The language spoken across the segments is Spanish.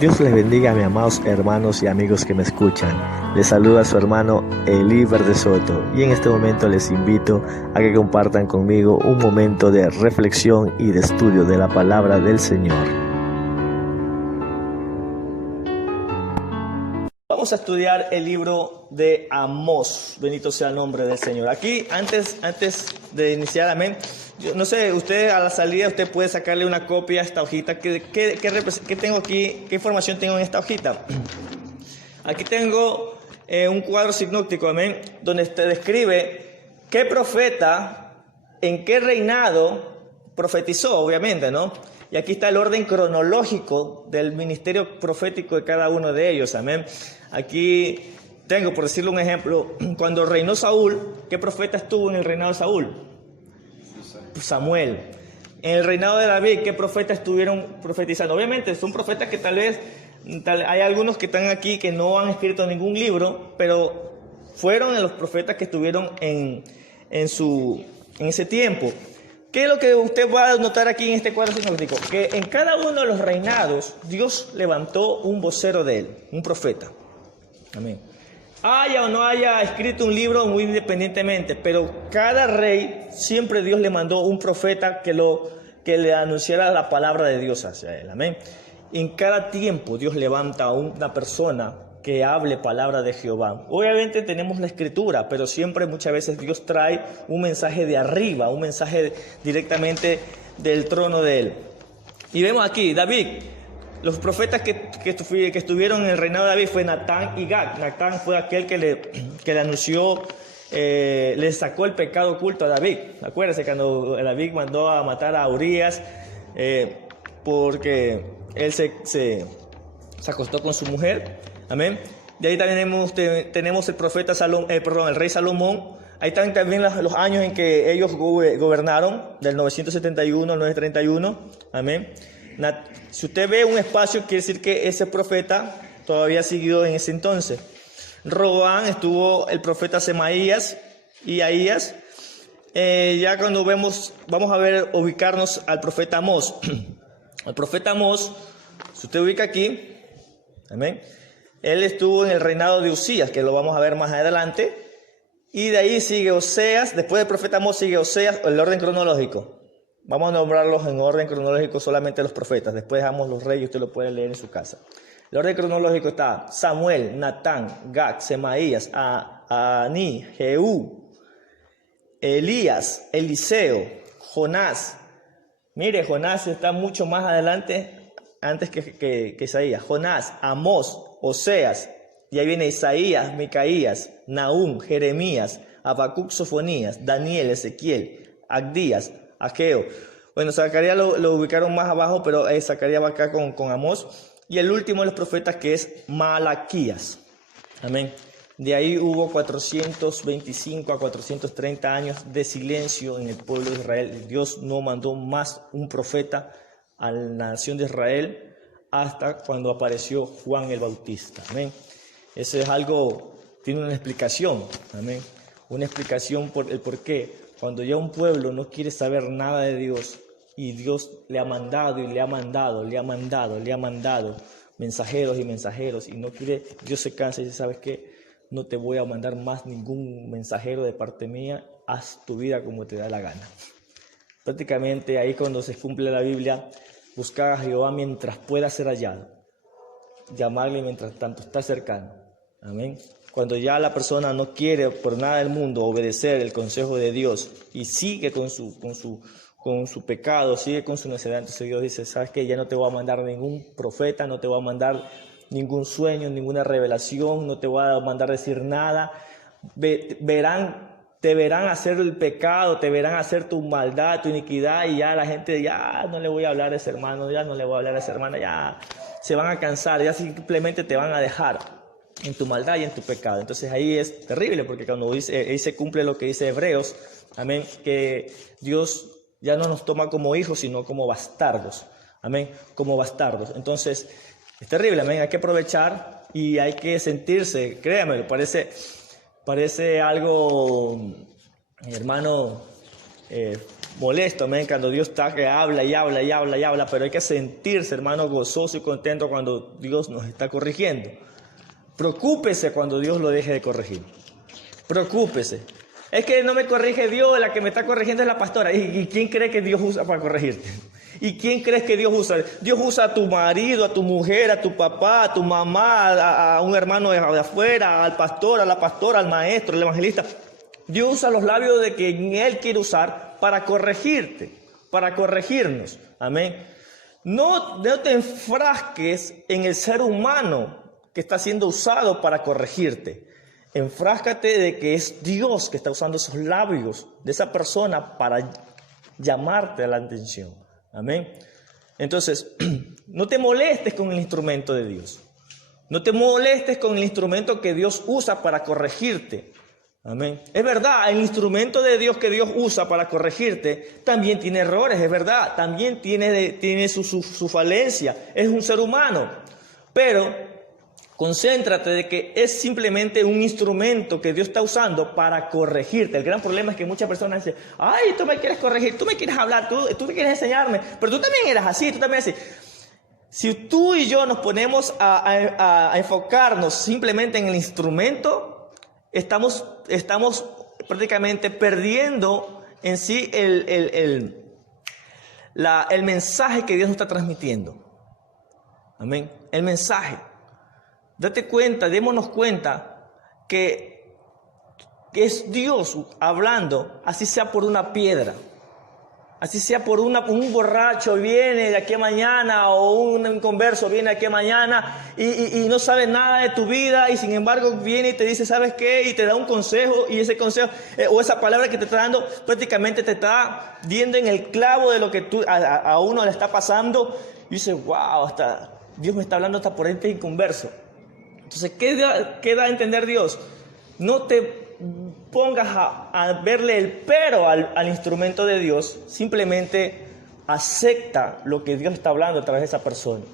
Dios les bendiga, mis amados hermanos y amigos que me escuchan. Les saluda su hermano Eliber de Soto y en este momento les invito a que compartan conmigo un momento de reflexión y de estudio de la palabra del Señor. Vamos a estudiar el libro de Amós. Bendito sea el nombre del Señor. Aquí, antes de iniciar, amén. Yo no sé, usted a la salida, usted puede sacarle una copia a esta hojita. ¿Qué tengo aquí? ¿Qué información tengo en esta hojita? Aquí tengo un cuadro sinóptico, amén, donde te describe qué profeta, en qué reinado profetizó, obviamente, ¿no? Y aquí está el orden cronológico del ministerio profético de cada uno de ellos, amén. Aquí tengo, por decirle un ejemplo, cuando reinó Saúl, ¿qué profeta estuvo en el reinado de Saúl? Samuel. En el reinado de David, ¿qué profetas estuvieron profetizando? Obviamente son profetas que tal vez hay algunos que están aquí que no han escrito ningún libro, pero fueron los profetas que estuvieron en ese tiempo. ¿Qué es lo que usted va a notar aquí en este cuadro sinóptico? Que en cada uno de los reinados Dios levantó un vocero de él, un profeta. Amén. Haya o no haya escrito un libro muy independientemente, pero cada rey siempre Dios le mandó un profeta que le anunciara la palabra de Dios hacia él. Amén. En cada tiempo Dios levanta a una persona que hable palabra de Jehová. Obviamente tenemos la escritura, pero siempre muchas veces Dios trae un mensaje de arriba, un mensaje directamente del trono de él. Y vemos aquí, David. Los profetas que estuvieron en el reinado de David fue Natán y Gad. Natán fue aquel que le anunció, le sacó el pecado oculto a David. Acuérdense cuando David mandó a matar a Urías porque él se acostó con su mujer. Amén. De ahí también tenemos el profeta el rey Salomón. Ahí están también los años en que ellos gobernaron, del 971 al 931. Amén. Si usted ve un espacio, quiere decir que ese profeta todavía siguió en ese entonces. Roboam estuvo el profeta Semaías y Ahías. Ya cuando vamos a ubicarnos al profeta Amós. Al profeta Amós, si usted ubica aquí, amén, él estuvo en el reinado de Usías, que lo vamos a ver más adelante. Y de ahí sigue Oseas, después del profeta Amós sigue Oseas, el orden cronológico. Vamos a nombrarlos en orden cronológico solamente los profetas. Después dejamos los reyes, usted lo puede leer en su casa. El orden cronológico está Samuel, Natán, Gad, Semaías, Aní, Jehú, Elías, Eliseo, Jonás. Mire, Jonás está mucho más adelante, antes que Isaías. Jonás, Amós, Oseas. Y ahí viene Isaías, Micaías, Nahum, Jeremías, Habacuc, Sofonías, Daniel, Ezequiel, Abdías, Ageo. Bueno, Zacarías lo ubicaron más abajo, pero Zacarías va acá con Amós. Y el último de los profetas, que es Malaquías. Amén. De ahí hubo 425 a 430 años de silencio en el pueblo de Israel. Dios no mandó más un profeta a la nación de Israel hasta cuando apareció Juan el Bautista. Amén. Eso es algo, tiene una explicación. Amén. Una explicación por el por qué. Cuando ya un pueblo no quiere saber nada de Dios y Dios le ha mandado y le ha mandado mensajeros y no quiere, Dios se cansa y dice, ¿sabes qué? No te voy a mandar más ningún mensajero de parte mía, haz tu vida como te da la gana. Prácticamente ahí cuando se cumple la Biblia, buscar a Jehová mientras pueda ser hallado, llamarle mientras tanto está cercano. Amén. Cuando ya la persona no quiere por nada del mundo obedecer el consejo de Dios y sigue con su pecado, sigue con su necedad, entonces Dios dice, ¿sabes qué? Ya no te voy a mandar ningún profeta, no te voy a mandar ningún sueño, ninguna revelación, no te voy a mandar decir nada. Te verán hacer el pecado, te verán hacer tu maldad, tu iniquidad, y ya la gente, ya no le voy a hablar a ese hermano, ya no le voy a hablar a esa hermana, ya se van a cansar, ya simplemente te van a dejar en tu maldad y en tu pecado. Entonces ahí es terrible, porque cuando ahí se cumple lo que dice Hebreos, amén, que Dios ya no nos toma como hijos, sino como bastardos, amén, como bastardos. Entonces es terrible, amén, hay que aprovechar y hay que sentirse, créanme, parece algo, hermano, molesto, amén, cuando Dios está que habla y habla y habla y habla, pero hay que sentirse, hermano, gozoso y contento cuando Dios nos está corrigiendo. Preocúpese cuando Dios lo deje de corregir. Preocúpese. Es que no me corrige Dios, la que me está corrigiendo es la pastora. ¿Y quién cree que Dios usa para corregirte? ¿Y quién crees que Dios usa? Dios usa a tu marido, a tu mujer, a tu papá, a tu mamá, a un hermano de afuera, al pastor, a la pastora, al maestro, al evangelista. Dios usa los labios de quien Él quiere usar para corregirte, para corregirnos. Amén. No te enfrasques en el ser humano que está siendo usado para corregirte. Enfráscate de que es Dios que está usando esos labios de esa persona para llamarte a la atención. Amén. Entonces, no te molestes con el instrumento de Dios. No te molestes con el instrumento que Dios usa para corregirte. Amén. Es verdad, el instrumento de Dios que Dios usa para corregirte también tiene errores, es verdad. También tiene su falencia. Es un ser humano. Pero concéntrate de que es simplemente un instrumento que Dios está usando para corregirte. El gran problema es que muchas personas dicen, ay, tú me quieres corregir, tú me quieres hablar, tú me quieres enseñarme, pero tú también eras así, tú también así. Si tú y yo nos ponemos a enfocarnos simplemente en el instrumento, estamos prácticamente perdiendo en sí el mensaje que Dios nos está transmitiendo. Amén. El mensaje. Démonos cuenta que es Dios hablando, así sea por una piedra, así sea por un borracho viene de aquí a mañana o un inconverso viene de aquí a mañana y no sabe nada de tu vida y sin embargo viene y te dice, ¿sabes qué? Y te da un consejo y ese consejo o esa palabra que te está dando prácticamente te está dando en el clavo de lo que a uno le está pasando y dice, wow, hasta Dios me está hablando hasta por este inconverso. Entonces, ¿qué da a entender Dios? No te pongas a verle el pero al instrumento de Dios. Simplemente acepta lo que Dios está hablando a través de esa persona.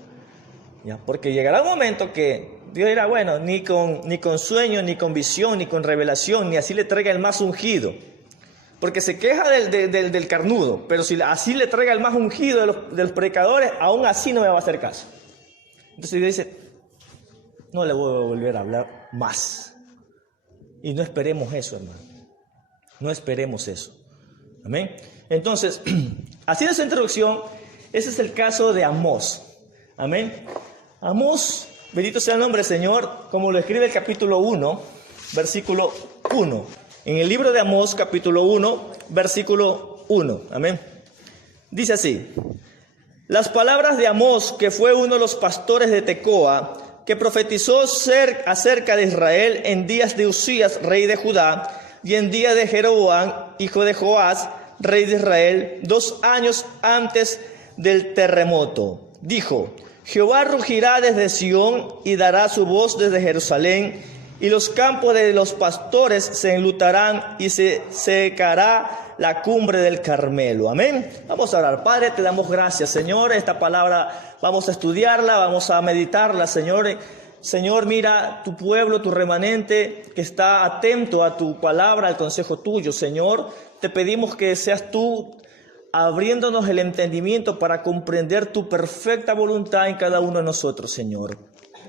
¿Ya? Porque llegará un momento que Dios dirá, bueno, ni con sueño, ni con visión, ni con revelación, ni así le traiga el más ungido. Porque se queja del carnudo, pero si así le traiga el más ungido de los predicadores, aún así no me va a hacer caso. Entonces Dios dice, no le voy a volver a hablar más. Y no esperemos eso, hermano. No esperemos eso. Amén. Entonces, haciendo esa introducción, ese es el caso de Amós. Amén. Amós, bendito sea el nombre del Señor, como lo escribe el capítulo 1, versículo 1. En el libro de Amós, capítulo 1, versículo 1. Amén. Dice así. Las palabras de Amós, que fue uno de los pastores de Tecoa, que profetizó acerca de Israel en días de Usías, rey de Judá, y en días de Jeroboam, hijo de Joás, rey de Israel, 2 años antes del terremoto. Dijo, Jehová rugirá desde Sión y dará su voz desde Jerusalén, y los campos de los pastores se enlutarán y se secará la cumbre del Carmelo. Amén. Vamos a orar. Padre, te damos gracias, Señor. Esta palabra vamos a estudiarla, vamos a meditarla, Señor. Señor, mira tu pueblo, tu remanente que está atento a tu palabra, al consejo tuyo, Señor. Te pedimos que seas tú abriéndonos el entendimiento para comprender tu perfecta voluntad en cada uno de nosotros, Señor.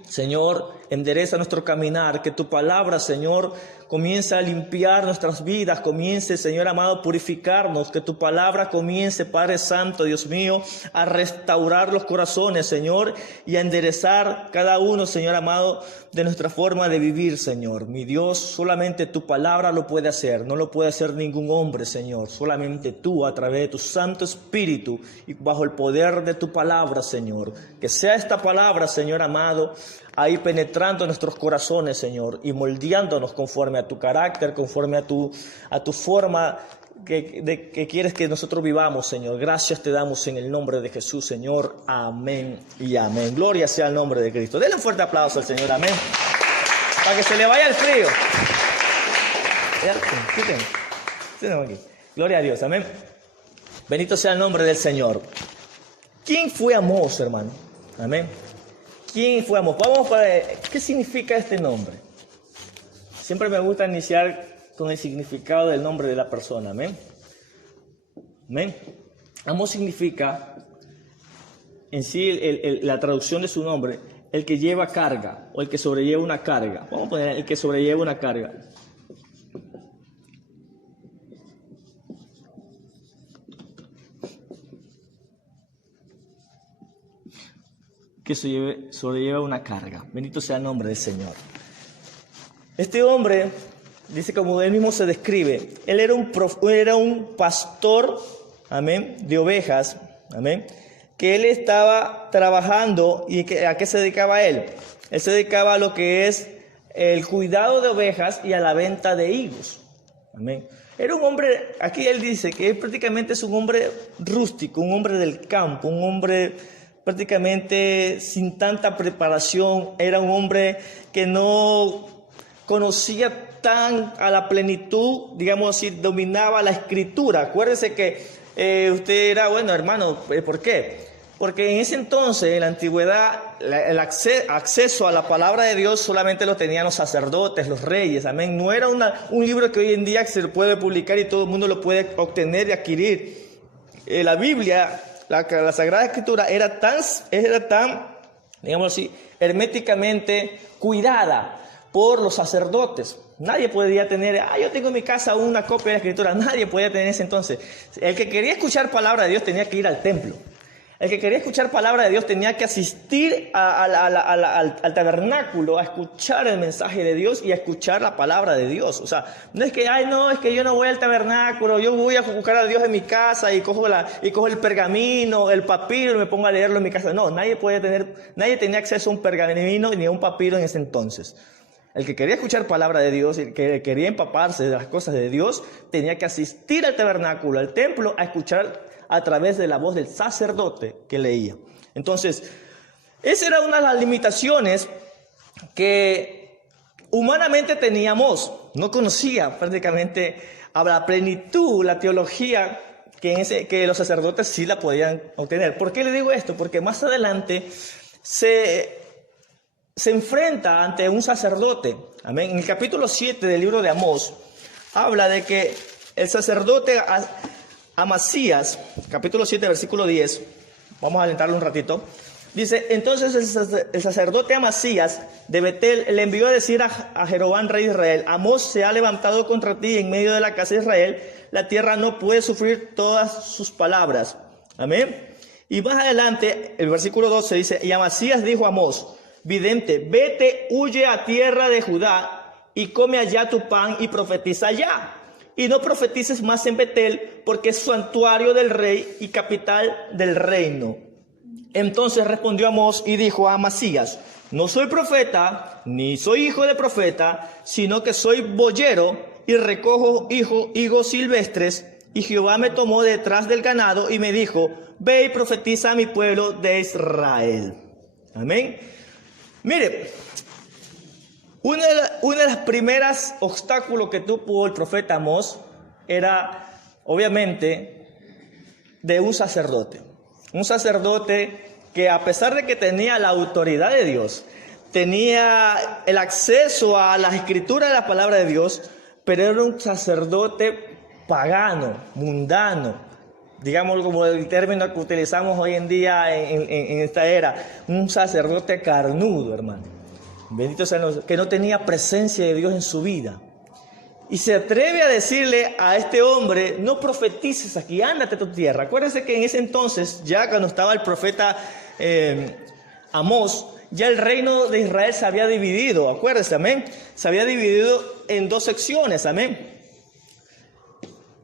Señor, endereza nuestro caminar, que tu palabra, Señor, comience a limpiar nuestras vidas, comience, Señor amado, a purificarnos, que tu palabra comience, Padre Santo, Dios mío, a restaurar los corazones, Señor, y a enderezar cada uno, Señor amado, de nuestra forma de vivir, Señor. Mi Dios, solamente tu palabra lo puede hacer, no lo puede hacer ningún hombre, Señor, solamente tú, a través de tu Santo Espíritu y bajo el poder de tu palabra, Señor. Que sea esta palabra, Señor amado, ahí penetrando nuestros corazones, Señor, y moldeándonos conforme a tu carácter, conforme a tu forma que quieres que nosotros vivamos, Señor. Gracias te damos en el nombre de Jesús, Señor. Amén y amén. Gloria sea el nombre de Cristo. Denle un fuerte aplauso al Señor. Amén. Para que se le vaya el frío. Gloria a Dios. Amén. Bendito sea el nombre del Señor. ¿Quién fue Amós, hermano? Amén. ¿Quién fue Amós? Vamos para ver, ¿qué significa este nombre? Siempre me gusta iniciar con el significado del nombre de la persona. Amén. Amén. Amós significa, en sí, la traducción de su nombre, el que lleva carga o el que sobrelleva una carga. Vamos a poner el que sobrelleva una carga. Que sobrelleva una carga. Bendito sea el nombre del Señor. Este hombre, dice como él mismo se describe, él era un pastor, amén, de ovejas, amén, que él estaba trabajando. ¿Y a qué se dedicaba él? Él se dedicaba a lo que es el cuidado de ovejas y a la venta de higos, amén. Era un hombre, aquí él dice que prácticamente es un hombre rústico, un hombre del campo, un hombre prácticamente sin tanta preparación. Era un hombre que no conocía tan a la plenitud, digamos así, dominaba la escritura. Acuérdese que usted era, bueno, hermano, ¿por qué? Porque en ese entonces, en la antigüedad, el acceso a la palabra de Dios solamente lo tenían los sacerdotes, los reyes, amén. No era un libro que hoy en día se puede publicar y todo el mundo lo puede obtener y adquirir. La Biblia, la Sagrada Escritura era tan, digamos así, herméticamente cuidada por los sacerdotes. Nadie podía tener, yo tengo en mi casa una copia de la Escritura. Nadie podía tener ese entonces. El que quería escuchar palabra de Dios tenía que ir al templo. El que quería escuchar palabra de Dios tenía que asistir al tabernáculo a escuchar el mensaje de Dios y a escuchar la palabra de Dios. O sea, no es que, es que yo no voy al tabernáculo, yo voy a buscar a Dios en mi casa y cojo el pergamino, el papiro y me pongo a leerlo en mi casa. No, nadie tenía acceso a un pergamino ni a un papiro en ese entonces. El que quería escuchar palabra de Dios, el que quería empaparse de las cosas de Dios, tenía que asistir al tabernáculo, al templo, a escuchar a través de la voz del sacerdote que leía. Entonces, esa era una de las limitaciones que humanamente teníamos. No conocía prácticamente a la plenitud la teología que los sacerdotes sí la podían obtener. ¿Por qué le digo esto? Porque más adelante se enfrenta ante un sacerdote. Amén. En el capítulo 7 del libro de Amós habla de que el sacerdote Amasías, capítulo 7, versículo 10, vamos a alentarlo un ratito, dice: entonces el sacerdote Amasías de Betel le envió a decir a Jeroboam, rey de Israel: Amós se ha levantado contra ti en medio de la casa de Israel, la tierra no puede sufrir todas sus palabras. Amén. Y más adelante, el versículo 12 dice: y Amasías dijo a Amós, vidente, vete, huye a tierra de Judá y come allá tu pan y profetiza allá. Y no profetices más en Betel, porque es santuario del rey y capital del reino. Entonces respondió Amós y dijo a Amasías: no soy profeta, ni soy hijo de profeta, sino que soy boyero y recojo higos silvestres. Y Jehová me tomó detrás del ganado y me dijo: ve y profetiza a mi pueblo de Israel. Amén. Mire, uno de los primeros obstáculos que tuvo el profeta Amós era, obviamente, de un sacerdote. Un sacerdote que, a pesar de que tenía la autoridad de Dios, tenía el acceso a las escrituras de la palabra de Dios, pero era un sacerdote pagano, mundano, digamos como el término que utilizamos hoy en día en esta era, un sacerdote carnudo, hermano. Bendito sea Dios, que no tenía presencia de Dios en su vida. Y se atreve a decirle a este hombre: no profetices aquí, ándate a tu tierra. Acuérdense que en ese entonces, ya cuando estaba el profeta Amós, ya el reino de Israel se había dividido. Acuérdense, amén. Se había dividido en dos secciones, amén.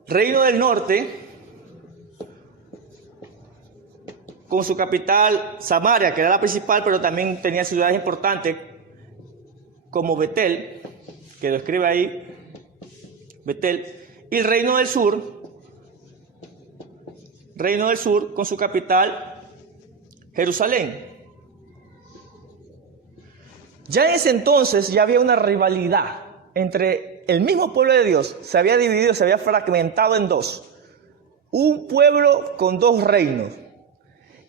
Reino del norte, con su capital Samaria, que era la principal, pero también tenía ciudades importantes como Betel, que lo escribe ahí, Betel. Y el reino del sur con su capital Jerusalén. Ya en ese entonces ya había una rivalidad entre el mismo pueblo de Dios. Se había dividido, se había fragmentado en dos. Un pueblo con dos reinos.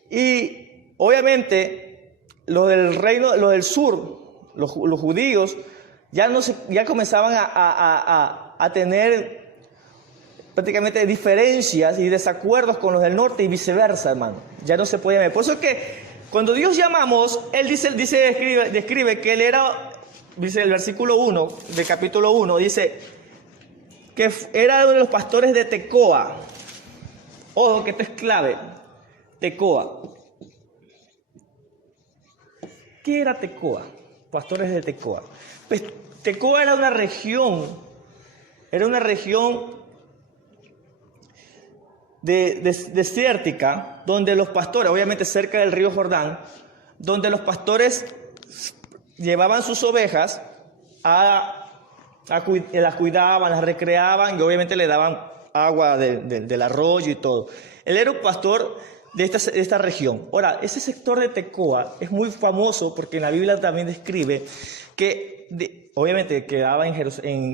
Y obviamente los del sur, los judíos, ya comenzaban a tener prácticamente diferencias y desacuerdos con los del norte y viceversa, hermano. Ya no se podía ver. Por eso es que cuando Dios llama a Amós, él describe que él era, dice el versículo 1 del capítulo 1, dice que era uno de los pastores de Tecoa. Ojo, que esto es clave. Tecoa. ¿Qué era Tecoa? Pastores de Tecoa. Pues Tecoa era una región desértica, donde los pastores, obviamente cerca del río Jordán, donde los pastores llevaban sus ovejas, las cuidaban, las recreaban y obviamente le daban agua del arroyo y todo. Él era un pastor de esta región. Ahora, ese sector de Tecoa es muy famoso porque en la Biblia también describe que obviamente quedaba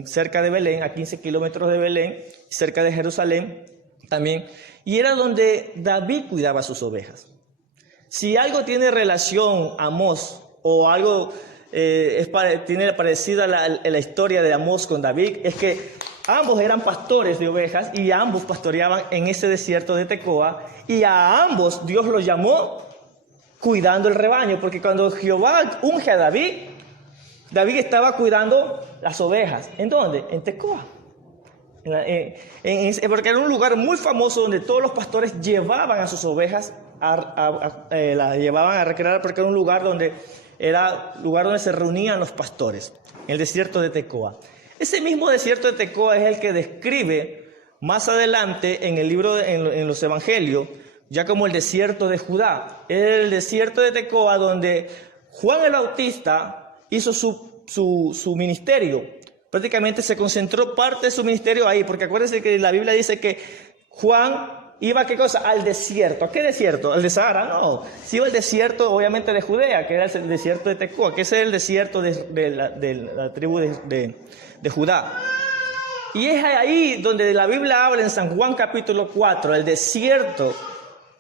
cerca de Belén, a 15 kilómetros de Belén, cerca de Jerusalén también, y era donde David cuidaba sus ovejas. Si algo tiene relación a Amós o algo tiene parecida la historia de Amós con David, es que ambos eran pastores de ovejas y ambos pastoreaban en ese desierto de Tecoa, y a ambos Dios los llamó cuidando el rebaño, porque cuando Jehová unge a David, David estaba cuidando las ovejas. ¿En dónde? En Tecoa. Porque era un lugar muy famoso donde todos los pastores llevaban a sus ovejas, las llevaban a recrear, porque era un lugar donde se reunían los pastores, en el desierto de Tecoa. Ese mismo desierto de Tecoa es el que describe más adelante en el libro, en los evangelios, ya como el desierto de Judá. Es el desierto de Tecoa donde Juan el Bautista hizo su ministerio. Prácticamente se concentró parte de su ministerio ahí, porque acuérdense que la Biblia dice que Juan iba, ¿qué cosa? Al desierto. ¿A qué desierto? ¿Al de Sahara? No. Sí iba al desierto, obviamente, de Judea, que era el desierto de Tecoa, que ese es el desierto de la tribu de Judá. Y es ahí donde la Biblia habla en San Juan capítulo 4, el desierto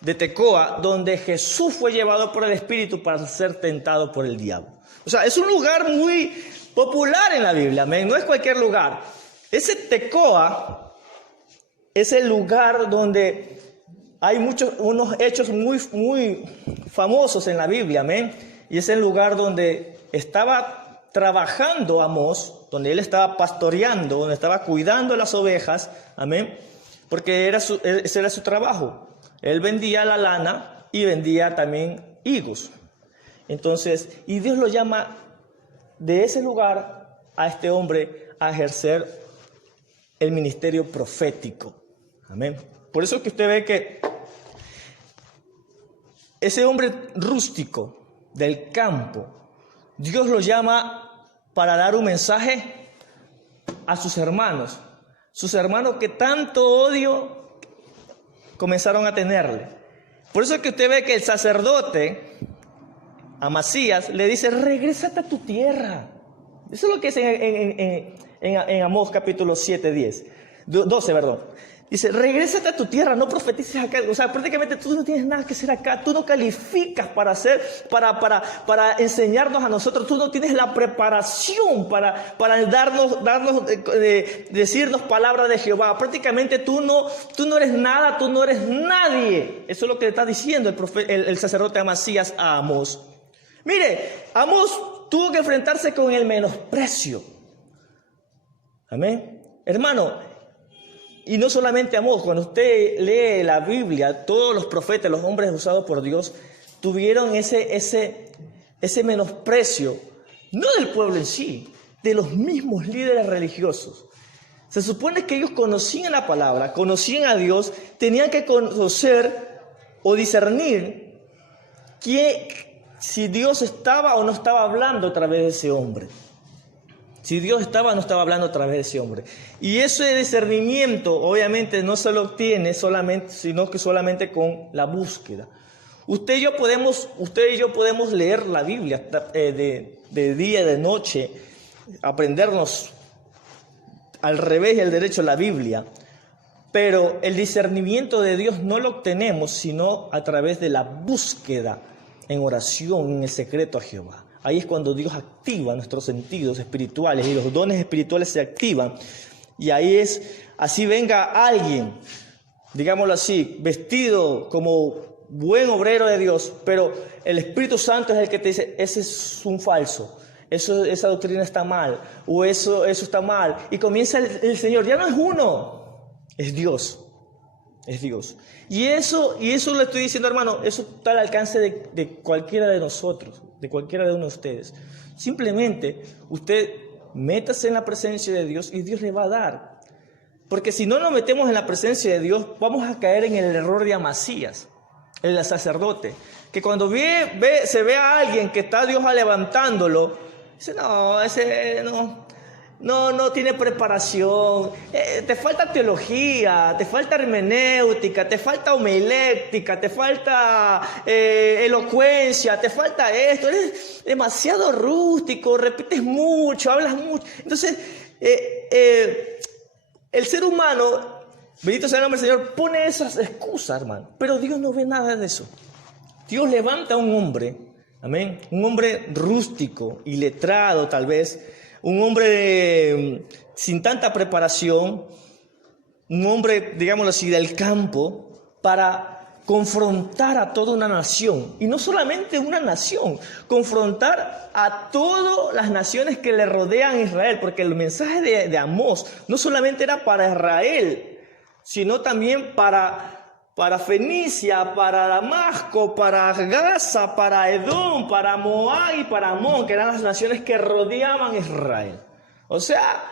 de Tecoa, donde Jesús fue llevado por el Espíritu para ser tentado por el diablo. O sea, es un lugar muy popular en la Biblia, no es cualquier lugar. Ese Tecoa es el lugar donde hay unos hechos muy famosos en la Biblia, amén. Y es el lugar donde estaba trabajando Amós, donde él estaba pastoreando, donde estaba cuidando las ovejas, amén. Porque ese era su trabajo. Él vendía la lana y vendía también higos. Entonces, y Dios lo llama de ese lugar a este hombre a ejercer el ministerio profético. Amén. Por eso que usted ve que ese hombre rústico del campo, Dios lo llama para dar un mensaje a sus hermanos que tanto odio comenzaron a tenerle. Por eso es que usted ve que el sacerdote Amasías le dice: regrésate a tu tierra. Eso es lo que es en Amós capítulo 12, perdón. Dice: regrésate a tu tierra, no profetices acá. O sea, prácticamente tú no tienes nada que hacer acá. Tú no calificas para enseñarnos a nosotros. Tú no tienes la preparación para decirnos palabra de Jehová. Prácticamente tú no eres nada, tú no eres nadie. Eso es lo que le está diciendo el sacerdote Amasías a Amós. Mire, Amós tuvo que enfrentarse con el menosprecio. Amén. Hermano, y no solamente Amós, cuando usted lee la Biblia, todos los profetas, los hombres usados por Dios, tuvieron ese menosprecio, no del pueblo en sí, de los mismos líderes religiosos. Se supone que ellos conocían la palabra, conocían a Dios, tenían que conocer o discernir si Dios estaba o no estaba hablando a través de ese hombre. Si Dios estaba o no estaba hablando a través de ese hombre. Y ese discernimiento obviamente no se lo obtiene sino que solamente con la búsqueda. Usted y yo podemos leer la Biblia de día y de noche, aprendernos al revés y al derecho la Biblia. Pero el discernimiento de Dios no lo obtenemos sino a través de la búsqueda en oración, en el secreto a Jehová. Ahí es cuando Dios activa nuestros sentidos espirituales y los dones espirituales se activan. Y así venga alguien, digámoslo así, vestido como buen obrero de Dios, pero el Espíritu Santo es el que te dice, ese es un falso, esa doctrina está mal, o eso está mal. Y comienza el Señor, ya no es uno, es Dios. Es Dios. Y eso le estoy diciendo, hermano, eso está al alcance de cualquiera de nosotros, de cualquiera de uno de ustedes. Simplemente usted métase en la presencia de Dios y Dios le va a dar. Porque si no nos metemos en la presencia de Dios, vamos a caer en el error de Amasías, el sacerdote, que cuando se ve a alguien que está Dios levantándolo, dice, no, ese no tiene preparación, te falta teología, te falta hermenéutica, te falta homilética, te falta elocuencia, te falta esto, eres demasiado rústico, repites mucho, hablas mucho. Entonces, el ser humano, bendito sea el nombre del Señor, pone esas excusas, hermano, pero Dios no ve nada de eso. Dios levanta a un hombre, amén, un hombre rústico, iletrado tal vez, un hombre sin tanta preparación, un hombre, digámoslo así, del campo, para confrontar a toda una nación. Y no solamente una nación, confrontar a todas las naciones que le rodean a Israel, porque el mensaje de Amós no solamente era para Israel, sino también para Fenicia, para Damasco, para Gaza, para Edom, para Moab y para Amón, que eran las naciones que rodeaban a Israel. O sea,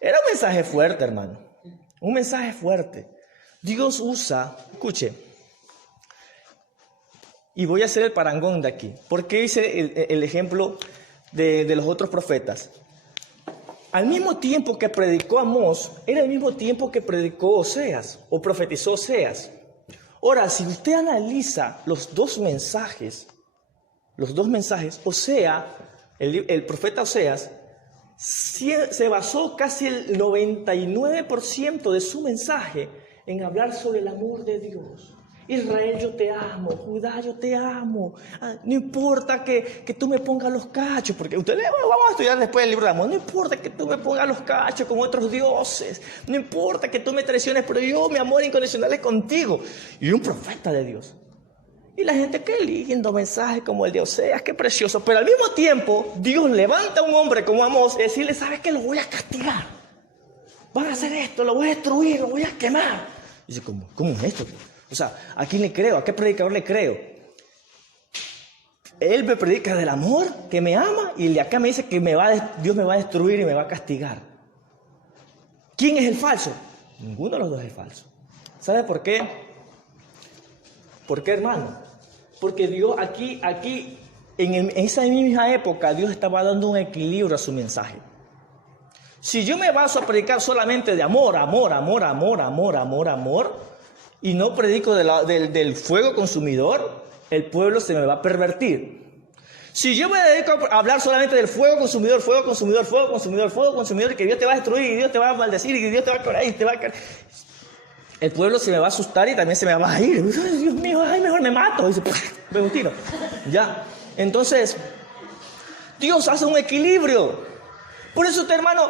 era un mensaje fuerte, hermano. Un mensaje fuerte. Dios usa, escuche, y voy a hacer el parangón de aquí. ¿Por qué hice el ejemplo de los otros profetas? Al mismo tiempo que predicó Amós, era el mismo tiempo que predicó Oseas, o profetizó Oseas. Ahora, si usted analiza los dos mensajes, Oseas, el profeta Oseas, se basó casi el 99% de su mensaje en hablar sobre el amor de Dios. Israel, yo te amo. Judá, yo te amo. No importa que tú me pongas los cachos, porque vamos a estudiar después el libro de Amós. No importa que tú me pongas los cachos con otros dioses. No importa que tú me traiciones, pero yo, mi amor incondicional es contigo. Y un profeta de Dios. Y la gente, qué lindo mensaje como el de Oseas, qué precioso. Pero al mismo tiempo, Dios levanta a un hombre como Amós y decirle, ¿sabes qué? Lo voy a castigar. Van a hacer esto, lo voy a destruir, lo voy a quemar. Y dice, ¿cómo es esto? O sea, ¿a quién le creo? ¿A qué predicador le creo? Él me predica del amor, que me ama, y el de acá me dice que Dios me va a destruir y me va a castigar. ¿Quién es el falso? Ninguno de los dos es falso. ¿Sabe por qué? ¿Por qué, hermano? Porque Dios aquí en esa misma época, Dios estaba dando un equilibrio a su mensaje. Si yo me baso a predicar solamente de amor, y no predico del fuego consumidor, el pueblo se me va a pervertir. Si yo me dedico a hablar solamente del fuego consumidor, y que Dios te va a destruir, y Dios te va a maldecir, y Dios te va a caer, el pueblo se me va a asustar y también se me va a ir. Ay, Dios mío, mejor me mato. Y dice, me un tiro. Ya. Entonces, Dios hace un equilibrio. Por eso usted, hermano,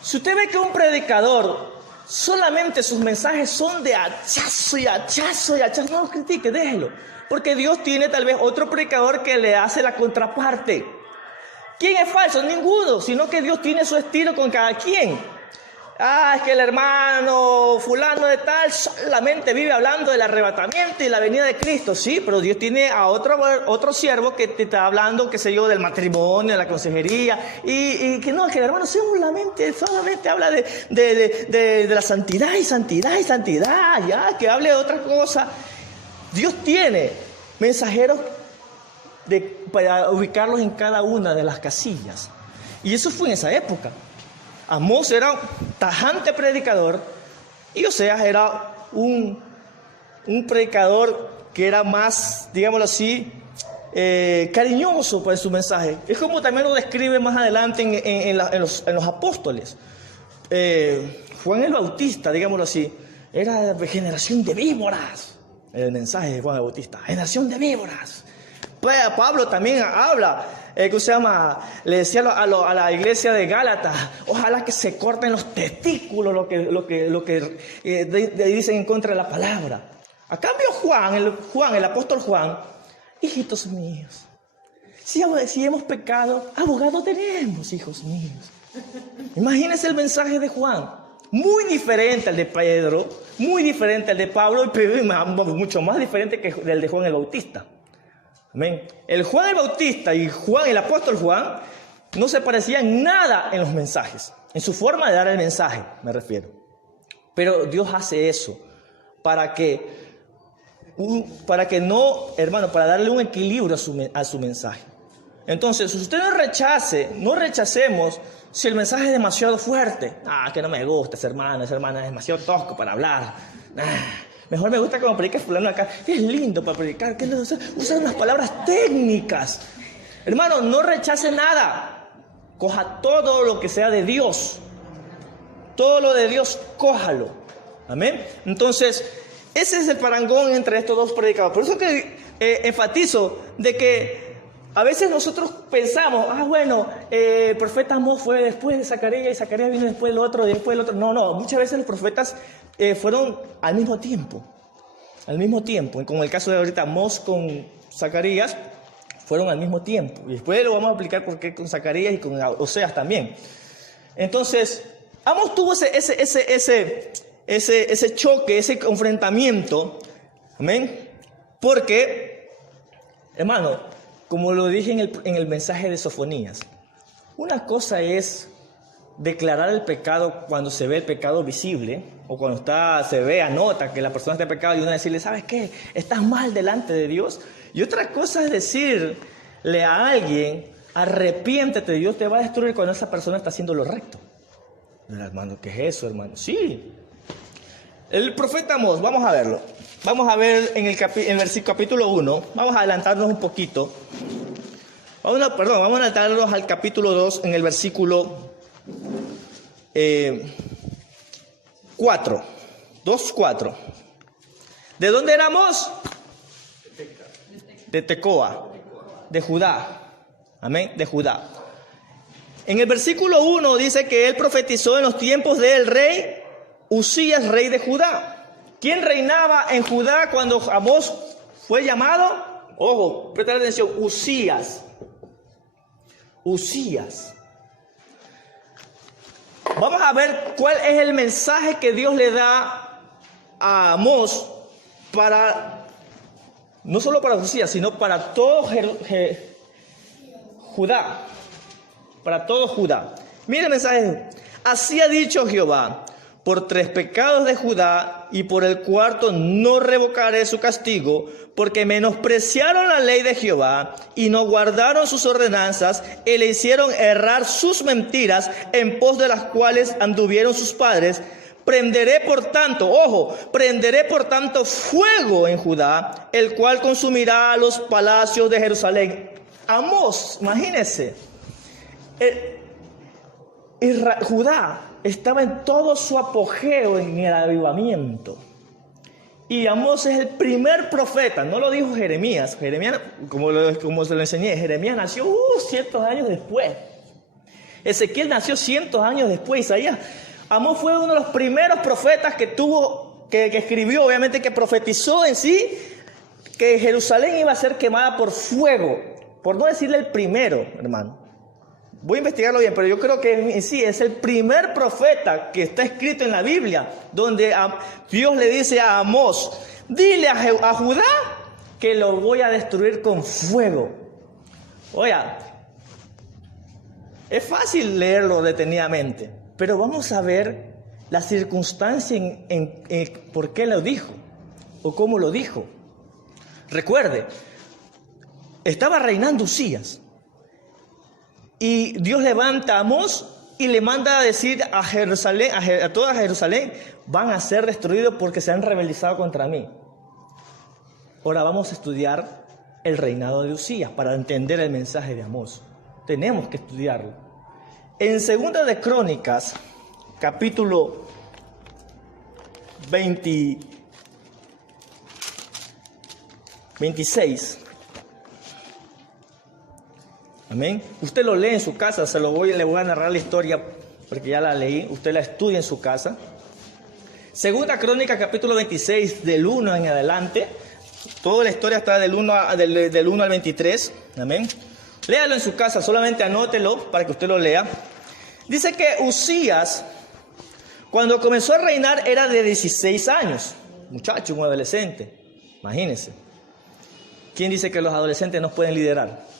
si usted ve que un predicador solamente sus mensajes son de hachazo, no los critique, déjelo. Porque Dios tiene tal vez otro predicador que le hace la contraparte. ¿Quién es falso? Ninguno, sino que Dios tiene su estilo con cada quien. Es que el hermano fulano de tal solamente vive hablando del arrebatamiento y la venida de Cristo. Sí, pero Dios tiene a otro siervo que te está hablando, qué sé yo, del matrimonio, de la consejería. Y que no, que el hermano solamente habla de la santidad y santidad, ya, que hable de otra cosa. Dios tiene mensajeros para ubicarlos en cada una de las casillas. Y eso fue en esa época. Amós era un tajante predicador y Oseas era un predicador que era más, digámoslo así, cariñoso por su mensaje. Es como también lo describe más adelante en los apóstoles. Juan el Bautista, digámoslo así, era de generación de víboras. El mensaje de Juan el Bautista, generación de víboras. Pablo también habla, ¿cómo se llama? Le decía a la iglesia de Gálatas, ojalá que se corten los testículos, lo que dicen en contra de la palabra. A cambio Juan, el apóstol Juan, hijitos míos, si hemos pecado, abogado tenemos, hijos míos. Imagínense el mensaje de Juan, muy diferente al de Pedro, muy diferente al de Pablo, pero mucho más diferente que el de Juan el Bautista. Amén. El Juan el Bautista y Juan, el apóstol Juan, no se parecían nada en los mensajes, en su forma de dar el mensaje, me refiero. Pero Dios hace eso para darle un equilibrio a su mensaje. Entonces, si usted no rechacemos si el mensaje es demasiado fuerte. Que no me gusta esa hermana es demasiado tosco para hablar. Mejor me gusta como predica fulano acá. Es lindo para predicar, que usa unas palabras técnicas. Hermano, no rechace nada. Coja todo lo que sea de Dios. Todo lo de Dios, cójalo. Amén. Entonces, ese es el parangón entre estos dos predicadores. Por eso que enfatizo de que a veces nosotros pensamos, el profeta Amós fue después de Zacarías y Zacarías vino después del otro y después del otro. No, muchas veces los profetas fueron al mismo tiempo. Como el caso de ahorita Amós con Zacarías, fueron al mismo tiempo. Y después lo vamos a aplicar porque con Zacarías y con Oseas también. Entonces, Amós tuvo ese choque, ese enfrentamiento. Amén. Porque, hermano, como lo dije en el mensaje de Sofonías, una cosa es declarar el pecado cuando se ve el pecado visible, o cuando anota que la persona está en pecado y uno decirle, ¿sabes qué? Estás mal delante de Dios. Y otra cosa es decirle a alguien, arrepiéntete, Dios te va a destruir cuando esa persona está haciendo lo recto. Hermano, ¿qué es eso, hermano? Sí. El profeta Amós, vamos a verlo. Vamos a ver en el versículo capítulo 1. Vamos a adelantarnos un poquito. Vamos a adelantarnos al capítulo 2 en el versículo 4. 2:4. ¿De dónde éramos? De Tecoa, de Judá. Amén, de Judá. En el versículo 1 dice que él profetizó en los tiempos del rey Usías, rey de Judá. ¿Quién reinaba en Judá cuando Amós fue llamado? Ojo, presta atención, Usías. Vamos a ver cuál es el mensaje que Dios le da a Amós no solo para Usías, sino para todo Judá. Para todo Judá. Mire el mensaje. Así ha dicho Jehová: por 3 pecados de Judá y por el 4 no revocaré su castigo, porque menospreciaron la ley de Jehová y no guardaron sus ordenanzas y le hicieron errar sus mentiras, en pos de las cuales anduvieron sus padres. Prenderé por tanto fuego en Judá, el cual consumirá los palacios de Jerusalén. Amós, imagínense, Judá estaba en todo su apogeo en el avivamiento. Y Amós es el primer profeta, no lo dijo Jeremías. Jeremías, como se lo enseñé, Jeremías nació cientos de años después. Ezequiel nació cientos de años después. Isaías. Amós fue uno de los primeros profetas que escribió, obviamente que profetizó en sí, que Jerusalén iba a ser quemada por fuego. Por no decirle el primero, hermano. Voy a investigarlo bien, pero yo creo que en sí es el primer profeta que está escrito en la Biblia, donde Dios le dice a Amós, dile a Judá que lo voy a destruir con fuego. Oiga, es fácil leerlo detenidamente, pero vamos a ver la circunstancia en por qué lo dijo o cómo lo dijo. Recuerde, estaba reinando Usías. Y Dios levanta a Amós y le manda a decir a Jerusalén, a toda Jerusalén, van a ser destruidos porque se han rebelizado contra mí. Ahora vamos a estudiar el reinado de Usías para entender el mensaje de Amós. Tenemos que estudiarlo. En 2 de Crónicas, capítulo 26. Amén. Usted lo lee en su casa, le voy a narrar la historia porque ya la leí. Usted la estudia en su casa. Segunda Crónica, capítulo 26, del 1 en adelante. Toda la historia está del 1 al 23. Amén. Léalo en su casa, solamente anótelo para que usted lo lea. Dice que Uzías, cuando comenzó a reinar, era de 16 años. Muchacho, un adolescente. Imagínense. ¿Quién dice que los adolescentes no pueden liderar?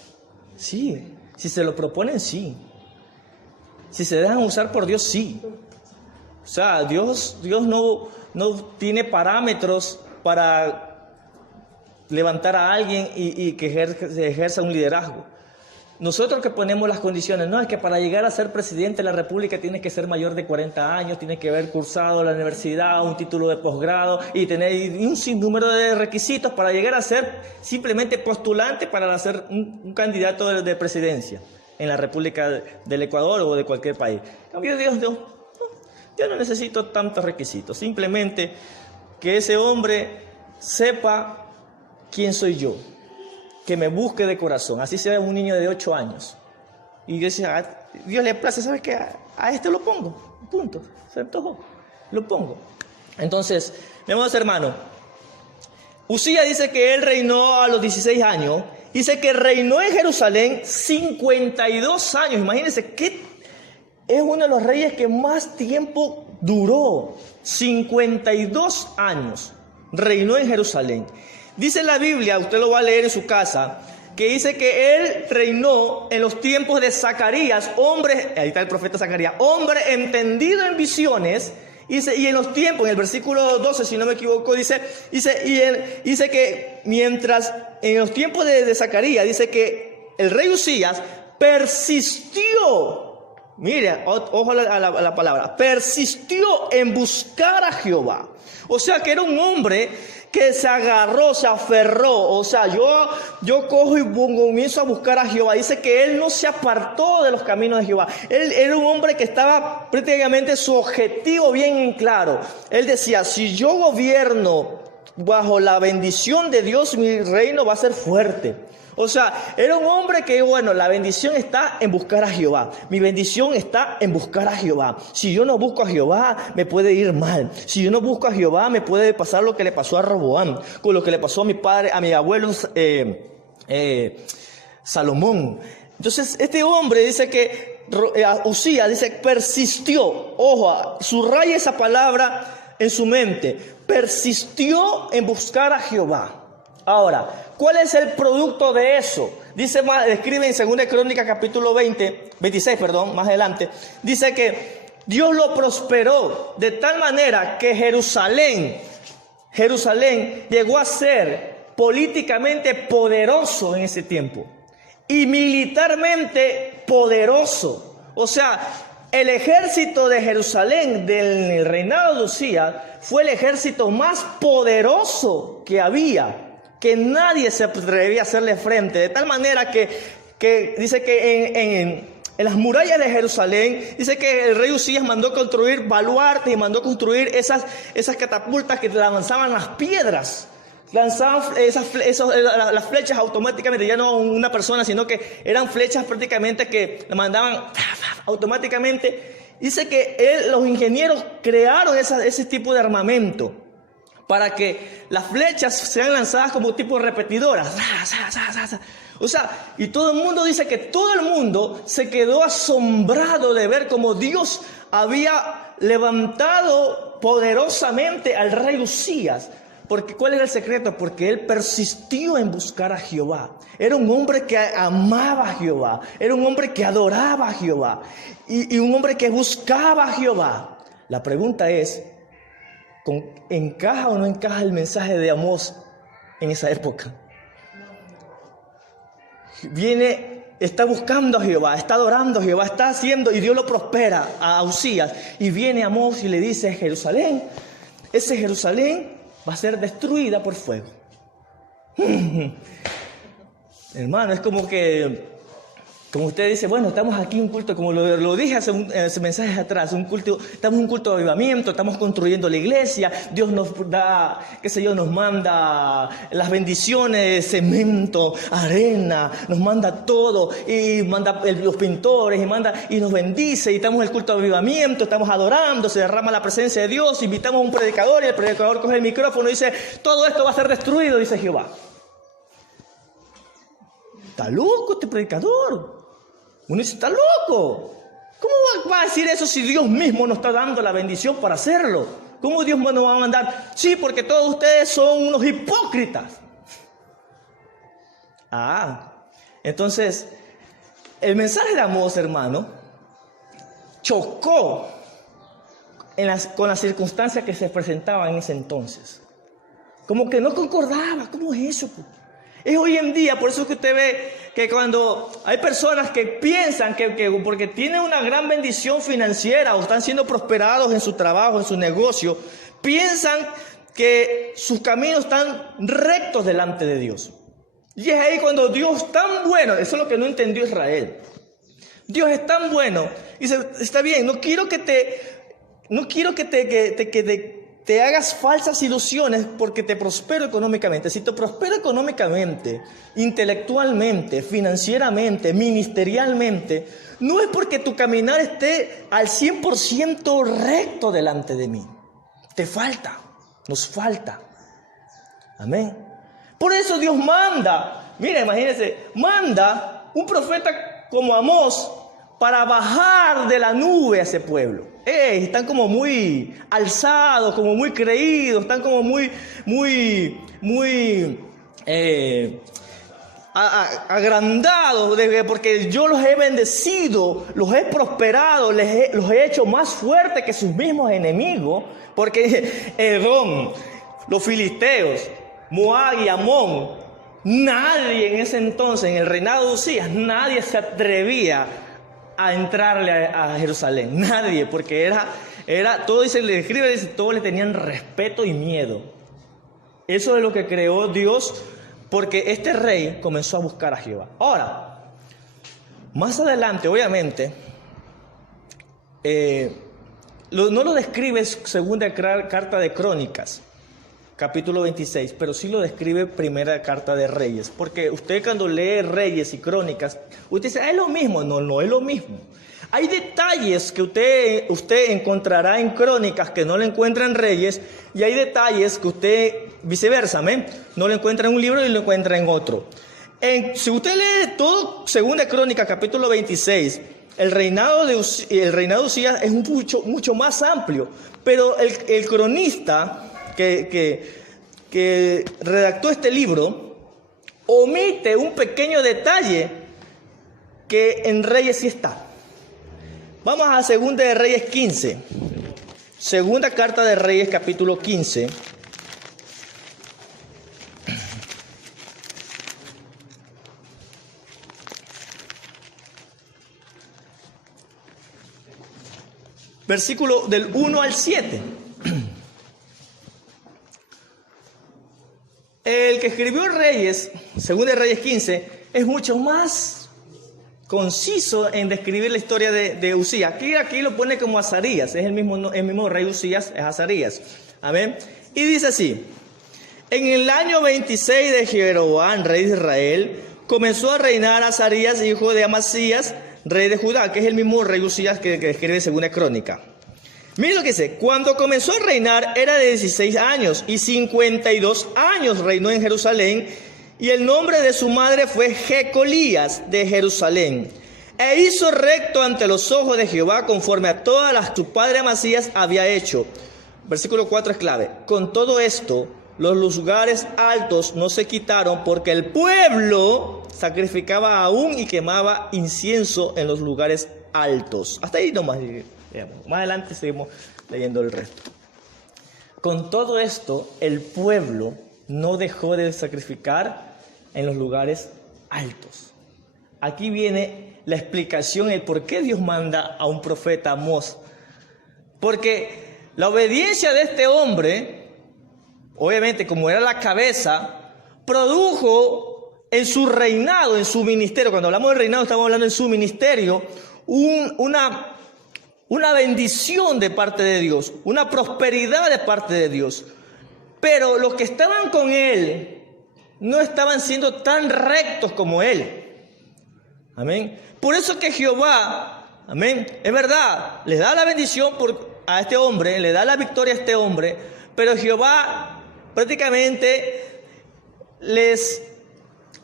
Sí. Si se lo proponen, sí. Si se dejan usar por Dios, sí. O sea, Dios no tiene parámetros para levantar a alguien y que ejerza un liderazgo. Nosotros que ponemos las condiciones, no, es que para llegar a ser presidente de la República tiene que ser mayor de 40 años, tiene que haber cursado la universidad, un título de posgrado y tener un sinnúmero de requisitos para llegar a ser simplemente postulante para ser un candidato de presidencia en la República del Ecuador o de cualquier país. En cambio, Dios no necesito tantos requisitos, simplemente que ese hombre sepa quién soy yo. Que me busque de corazón, así sea un niño de 8 años. Y yo decía, Dios le place, ¿sabes qué? A este lo pongo, punto, se antojó, lo pongo. Entonces, mi amados hermanos, Uzías dice que él reinó a los 16 años, dice que reinó en Jerusalén 52 años, imagínense que es uno de los reyes que más tiempo duró, 52 años, reinó en Jerusalén. Dice la Biblia, usted lo va a leer en su casa, que dice que él reinó en los tiempos de Zacarías, hombre, ahí está el profeta Zacarías, hombre entendido en visiones, y en los tiempos, en el versículo 12, si no me equivoco, dice que mientras, en los tiempos de Zacarías, dice que el rey Uzías persistió, mire, ojo a la palabra, persistió en buscar a Jehová. O sea que era un hombre que se agarró, se aferró. O sea, yo cojo y comienzo a buscar a Jehová. Dice que él no se apartó de los caminos de Jehová. Él era un hombre que estaba prácticamente su objetivo bien en claro. Él decía, si yo gobierno bajo la bendición de Dios, mi reino va a ser fuerte. O sea, era un hombre que, bueno, la bendición está en buscar a Jehová. Mi bendición está en buscar a Jehová. Si yo no busco a Jehová, me puede ir mal. Si yo no busco a Jehová, me puede pasar lo que le pasó a Roboam, con lo que le pasó a mi padre, a mi abuelo Salomón. Entonces, este hombre dice que Uzías dice persistió. Ojo, subraya esa palabra en su mente. Persistió en buscar a Jehová. Ahora, ¿cuál es el producto de eso? Describe en 2 Crónica capítulo 26, más adelante. Dice que Dios lo prosperó de tal manera que Jerusalén llegó a ser políticamente poderoso en ese tiempo y militarmente poderoso. O sea, el ejército de Jerusalén del reinado de Uzías fue el ejército más poderoso que había, que nadie se atrevía a hacerle frente, de tal manera que dice que en las murallas de Jerusalén, dice que el rey Uzías mandó construir baluartes y mandó construir esas catapultas que lanzaban las piedras, lanzaban las flechas automáticamente, ya no una persona, sino que eran flechas prácticamente que la mandaban automáticamente. Dice que los ingenieros crearon ese tipo de armamento para que las flechas sean lanzadas como tipo repetidoras. O sea, y todo el mundo dice que todo el mundo se quedó asombrado de ver cómo Dios había levantado poderosamente al rey Uzías. Porque ¿cuál era el secreto? Porque él persistió en buscar a Jehová. Era un hombre que amaba a Jehová. Era un hombre que adoraba a Jehová. Y un hombre que buscaba a Jehová. La pregunta es, ¿encaja o no encaja el mensaje de Amós en esa época? Está buscando a Jehová, está adorando a Jehová, está haciendo, y Dios lo prospera a Uzías. Y viene Amós y le dice, ese Jerusalén va a ser destruida por fuego. Hermano, es como que Como usted dice, bueno, estamos aquí en un culto, como lo dije hace mensajes atrás, estamos en un culto de avivamiento, estamos construyendo la iglesia, Dios nos da, qué sé yo, nos manda las bendiciones, cemento, arena, nos manda todo, y manda los pintores, y nos bendice, y estamos en el culto de avivamiento, estamos adorando, se derrama la presencia de Dios, invitamos a un predicador, y el predicador coge el micrófono y dice, todo esto va a ser destruido, dice Jehová. Está loco este predicador. Uno dice, está loco. ¿Cómo va a decir eso si Dios mismo nos está dando la bendición para hacerlo? ¿Cómo Dios nos va a mandar? Sí, porque todos ustedes son unos hipócritas. Entonces, el mensaje de Amós, hermano, chocó con las circunstancias que se presentaban en ese entonces. Como que no concordaba. ¿Cómo es eso? Es hoy en día, por eso es que usted ve que cuando hay personas que piensan que porque tienen una gran bendición financiera o están siendo prosperados en su trabajo, en su negocio, piensan que sus caminos están rectos delante de Dios. Y es ahí cuando Dios es tan bueno, eso es lo que no entendió Israel. Dios es tan bueno y dice, está bien, no quiero que te hagas falsas ilusiones porque te prospero económicamente. Si te prospero económicamente, intelectualmente, financieramente, ministerialmente, no es porque tu caminar esté al 100% recto delante de mí. Te falta, nos falta. Amén. Por eso Dios manda, mira, imagínense, manda un profeta como Amós para bajar de la nube a ese pueblo. Están como muy alzados, como muy creídos, están como muy agrandados, porque yo los he bendecido, los he prosperado, los he hecho más fuertes que sus mismos enemigos, porque Edom, los filisteos, Moab y Amón, nadie en ese entonces, en el reinado de Usías, nadie se atrevía a entrarle a Jerusalén, nadie, porque era todo, dice, le escribe, dice, todos le tenían respeto y miedo. Eso es lo que creó Dios, porque este rey comenzó a buscar a Jehová. Ahora, más adelante, obviamente, no lo describe segunda carta de Crónicas, capítulo 26, pero sí lo describe primera carta de Reyes, porque usted cuando lee Reyes y Crónicas, usted dice, es lo mismo. No es lo mismo. Hay detalles que usted encontrará en Crónicas que no lo encuentra en Reyes, y hay detalles que usted, viceversa, ¿amén? No lo encuentra en un libro y lo encuentra en otro. Si usted lee todo segunda Crónicas, capítulo 26, el reinado de Usías es mucho más amplio, pero el cronista que redactó este libro omite un pequeño detalle que en Reyes sí está. Vamos a segunda de Reyes 15. Segunda carta de Reyes, capítulo 15. Versículo del 1 al 7. El que escribió Reyes, según de Reyes 15, es mucho más conciso en describir la historia de Usías. Aquí lo pone como Azarías, es el mismo rey Usías, es Azarías. Amén. Y dice así: en el año 26 de Jeroboam, rey de Israel, comenzó a reinar Azarías, hijo de Amasías, rey de Judá, que es el mismo rey Usías que escribe segunda crónica. Miren lo que dice: cuando comenzó a reinar era de 16 años y 52 años reinó en Jerusalén, y el nombre de su madre fue Jecolías de Jerusalén. E hizo recto ante los ojos de Jehová conforme a todas las que su padre Amasías había hecho. Versículo 4 es clave. Con todo esto, los lugares altos no se quitaron, porque el pueblo sacrificaba aún y quemaba incienso en los lugares altos. Hasta ahí nomás. Más adelante seguimos leyendo el resto. Con todo esto, el pueblo no dejó de sacrificar en los lugares altos. Aquí viene la explicación, el por qué Dios manda a un profeta, Amós. Porque la obediencia de este hombre, obviamente como era la cabeza, produjo en su reinado, en su ministerio, cuando hablamos de reinado estamos hablando en su ministerio, una bendición de parte de Dios, una prosperidad de parte de Dios. Pero los que estaban con él no estaban siendo tan rectos como él. Amén. Por eso que Jehová, amén, es verdad, le da la bendición a este hombre, le da la victoria a este hombre, pero Jehová prácticamente les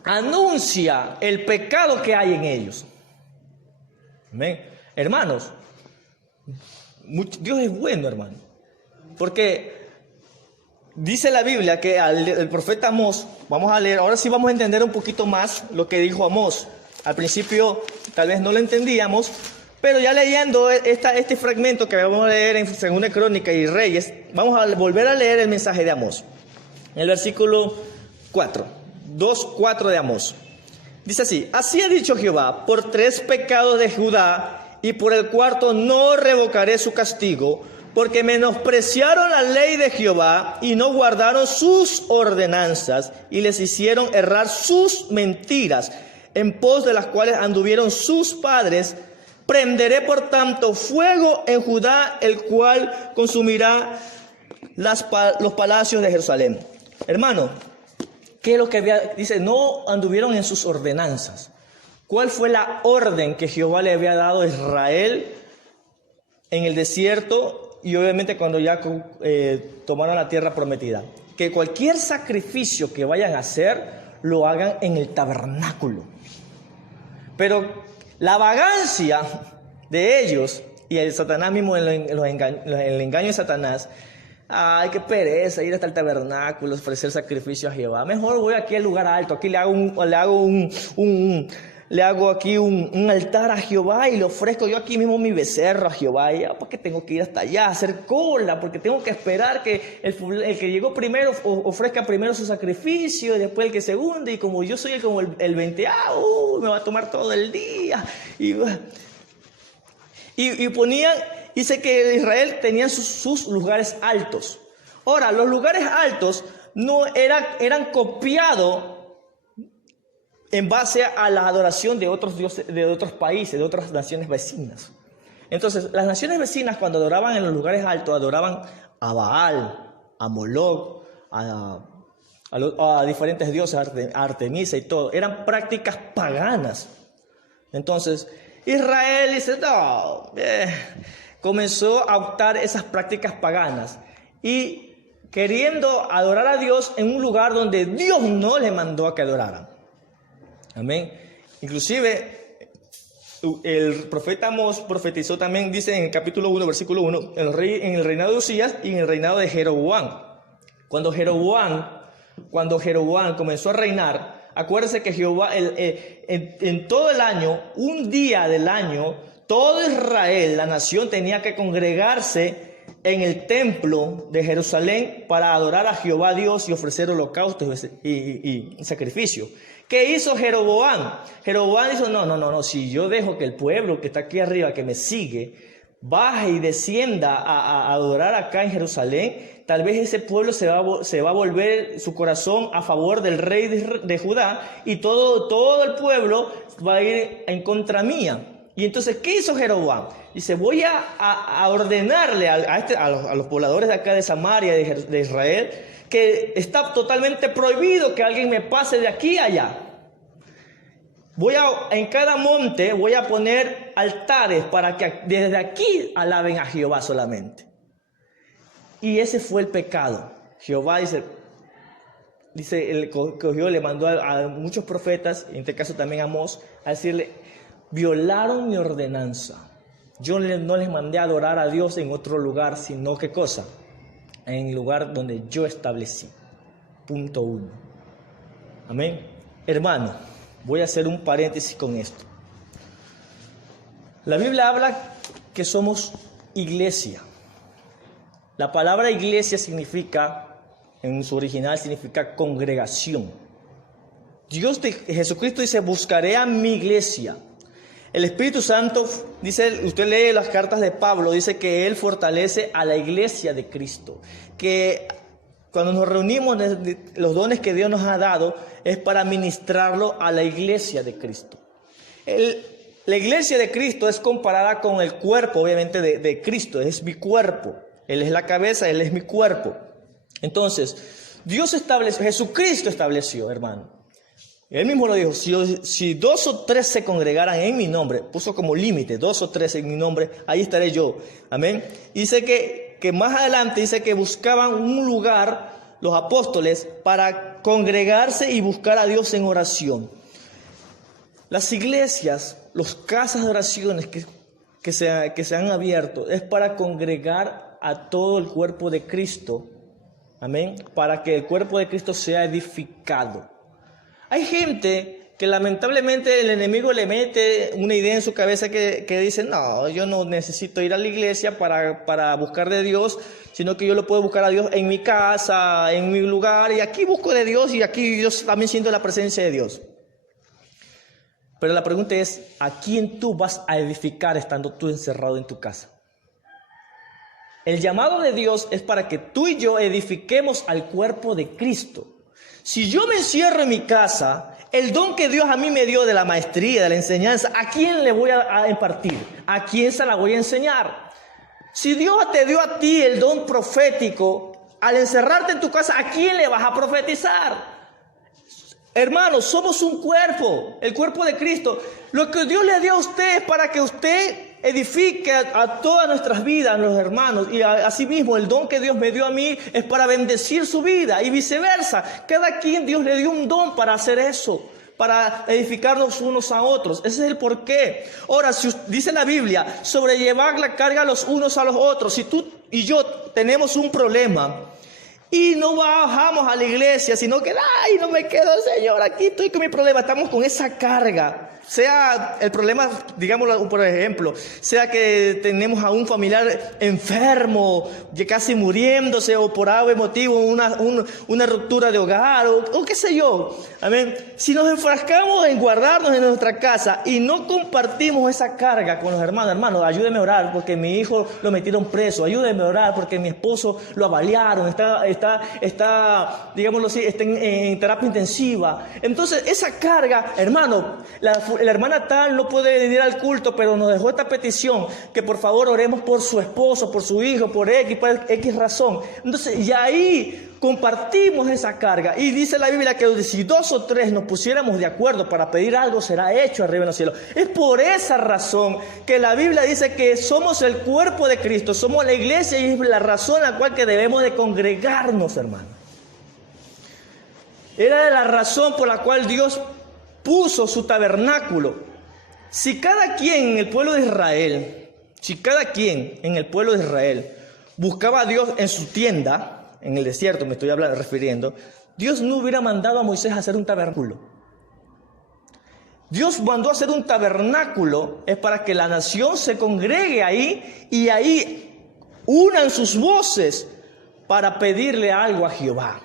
anuncia el pecado que hay en ellos. Amén. Hermanos, Dios es bueno, hermano, porque dice la Biblia que el profeta Amós, vamos a leer, ahora sí vamos a entender un poquito más lo que dijo Amós. Al principio tal vez no lo entendíamos, pero ya leyendo este fragmento que vamos a leer en 2 Crónicas y Reyes, vamos a volver a leer el mensaje de Amós. En el versículo 2:4 de Amós. Dice así: así ha dicho Jehová, por 3 pecados de Judá y por el 4º no revocaré su castigo, porque menospreciaron la ley de Jehová y no guardaron sus ordenanzas y les hicieron errar sus mentiras, en pos de las cuales anduvieron sus padres. Prenderé por tanto fuego en Judá, el cual consumirá los palacios de Jerusalén. Hermano, ¿qué es lo que dice? No anduvieron en sus ordenanzas. ¿Cuál fue la orden que Jehová le había dado a Israel en el desierto y obviamente cuando ya tomaron la tierra prometida? Que cualquier sacrificio que vayan a hacer, lo hagan en el tabernáculo. Pero la vagancia de ellos y el Satanás mismo, el engaño de Satanás, ay, qué pereza ir hasta el tabernáculo, ofrecer sacrificio a Jehová. Mejor voy aquí al lugar alto, aquí le hago aquí un altar a Jehová y le ofrezco yo aquí mismo mi becerro a Jehová. Y ya, ¿por qué tengo que ir hasta allá a hacer cola? Porque tengo que esperar que el que llegó primero ofrezca primero su sacrificio y después el que segundo. Y como yo soy como el 20º, me va a tomar todo el día. Y ponían, dice que Israel tenía sus lugares altos. Ahora, los lugares altos no eran copiados en base a la adoración de otros dioses, de otros países, de otras naciones vecinas. Entonces, las naciones vecinas cuando adoraban en los lugares altos, adoraban a Baal, a Moloch, a diferentes dioses, a Artemisa y todo. Eran prácticas paganas. Entonces, Israel dice, no, comenzó a optar esas prácticas paganas y queriendo adorar a Dios en un lugar donde Dios no le mandó a que adoraran. Amén. Inclusive, el profeta Amós profetizó también, dice en el capítulo 1, versículo 1, en el reinado de Usías y en el reinado de Jeroboam. Cuando Jeroboam comenzó a reinar, acuérdense que Jehová, en todo el año, un día del año, todo Israel, la nación, tenía que congregarse en el templo de Jerusalén para adorar a Jehová Dios y ofrecer holocaustos y sacrificios. ¿Qué hizo Jeroboam? Jeroboam dijo, no, si yo dejo que el pueblo que está aquí arriba, que me sigue, baje y descienda a adorar acá en Jerusalén, tal vez ese pueblo se va a volver su corazón a favor del rey de Judá y todo el pueblo va a ir en contra mía. Y entonces, ¿qué hizo Jeroboam? Dice, voy a ordenarle a los pobladores de acá de Samaria, de Israel, que está totalmente prohibido que alguien me pase de aquí a allá. En cada monte voy a poner altares para que desde aquí alaben a Jehová solamente. Y ese fue el pecado. Jehová cogió, le mandó a muchos profetas, en este caso también a Amós, a decirle, violaron mi ordenanza. Yo no les mandé a adorar a Dios en otro lugar, sino ¿qué cosa? En el lugar donde yo establecí. Punto 1. Amén. Hermano, voy a hacer un paréntesis con esto. La Biblia habla que somos iglesia. La palabra iglesia en su original significa congregación. Jesucristo dice, buscaré a mi iglesia. El Espíritu Santo, dice, usted lee las cartas de Pablo, dice que Él fortalece a la iglesia de Cristo. Que Cuando nos reunimos, los dones que Dios nos ha dado es para ministrarlo a la iglesia de Cristo. La iglesia de Cristo es comparada con el cuerpo, obviamente, de Cristo. Es mi cuerpo. Él es la cabeza, Él es mi cuerpo. Entonces, Jesucristo estableció, hermano. Él mismo lo dijo, si 2 o 3 se congregaran en mi nombre, puso como límite, 2 o 3 en mi nombre, ahí estaré yo. Amén. Dice que más adelante dice que buscaban un lugar, los apóstoles, para congregarse y buscar a Dios en oración. Las iglesias, las casas de oraciones que se han abierto, es para congregar a todo el cuerpo de Cristo. Amén. Para que el cuerpo de Cristo sea edificado. Hay gente que lamentablemente el enemigo le mete una idea en su cabeza que dice, no, yo no necesito ir a la iglesia para buscar de Dios, sino que yo lo puedo buscar a Dios en mi casa, en mi lugar, y aquí busco de Dios y aquí yo también siento la presencia de Dios. Pero la pregunta es, ¿a quién tú vas a edificar estando tú encerrado en tu casa? El llamado de Dios es para que tú y yo edifiquemos al cuerpo de Cristo. Si yo me encierro en mi casa, el don que Dios a mí me dio de la maestría, de la enseñanza, ¿a quién le voy a impartir? ¿A quién se la voy a enseñar? Si Dios te dio a ti el don profético, al encerrarte en tu casa, ¿a quién le vas a profetizar? Hermanos, somos un cuerpo, el cuerpo de Cristo. Lo que Dios le dio a usted es para que usted edifique a todas nuestras vidas, los hermanos, y asimismo el don que Dios me dio a mí es para bendecir su vida y viceversa. Cada quien Dios le dio un don para hacer eso, para edificarnos unos a otros. Ese es el porqué. Ahora, si dice la Biblia, sobrellevar la carga los unos a los otros. Si tú y yo tenemos un problema y no bajamos a la iglesia, sino que, ay, no me quedo, Señor, aquí estoy con mi problema, estamos con esa carga. Sea el problema, digámoslo por ejemplo, sea que tenemos a un familiar enfermo, casi muriéndose, o por algo motivo, una ruptura de hogar, o qué sé yo. Amén. Si nos enfrascamos en guardarnos en nuestra casa y no compartimos esa carga con los hermanos, ayúdeme a orar porque mi hijo lo metieron preso, ayúdeme a orar porque mi esposo lo avaliaron, está digámoslo así, está en terapia intensiva. Entonces, esa carga, hermano, la hermana tal no puede venir al culto, pero nos dejó esta petición, que por favor oremos por su esposo, por su hijo, por X razón. Entonces, y ahí compartimos esa carga. Y dice la Biblia que si 2 o 3 nos pusiéramos de acuerdo para pedir algo, será hecho arriba en los cielos. Es por esa razón que la Biblia dice que somos el cuerpo de Cristo, somos la iglesia, y es la razón a la cual que debemos de congregarnos, hermano. Era la razón por la cual Dios puso su tabernáculo. Si cada quien en el pueblo de Israel, buscaba a Dios en su tienda, en el desierto me estoy refiriendo, Dios no hubiera mandado a Moisés a hacer un tabernáculo. Dios mandó a hacer un tabernáculo es para que la nación se congregue ahí y ahí unan sus voces para pedirle algo a Jehová.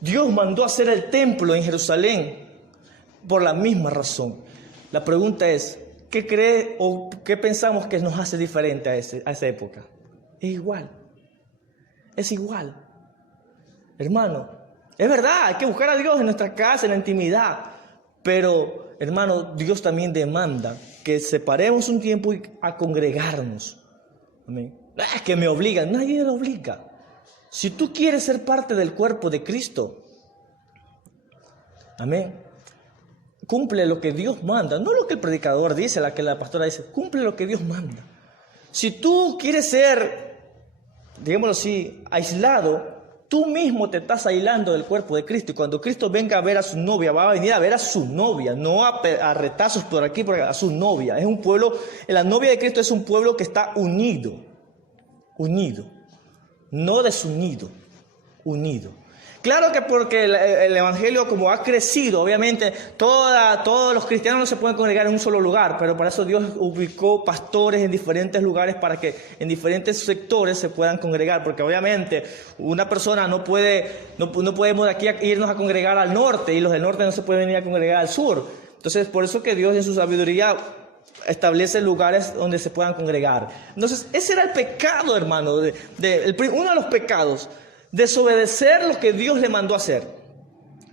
Dios mandó a hacer el templo en Jerusalén por la misma razón. La pregunta es, ¿qué cree o qué pensamos que nos hace diferente a esa época? Es igual. Hermano, es verdad, hay que buscar a Dios en nuestra casa, en la intimidad. Pero, hermano, Dios también demanda que separemos un tiempo a congregarnos. Amén. Es que me obligan, nadie lo obliga. Si tú quieres ser parte del cuerpo de Cristo, amén, cumple lo que Dios manda, no lo que el predicador dice, la que la pastora dice, cumple lo que Dios manda. Si tú quieres ser, digámoslo así, aislado, tú mismo te estás aislando del cuerpo de Cristo. Y cuando Cristo venga a ver a su novia, va a venir a ver a su novia, no a retazos por aquí, a su novia. Es un pueblo, la novia de Cristo es un pueblo que está unido, no desunido, unido. Claro que porque el evangelio como ha crecido, obviamente todos los cristianos no se pueden congregar en un solo lugar, pero para eso Dios ubicó pastores en diferentes lugares para que en diferentes sectores se puedan congregar, porque obviamente una persona no podemos de aquí irnos a congregar al norte y los del norte no se pueden venir a congregar al sur. Entonces por eso que Dios en su sabiduría establece lugares donde se puedan congregar. Entonces, ese era el pecado, hermano, uno de los pecados, desobedecer lo que Dios le mandó a hacer.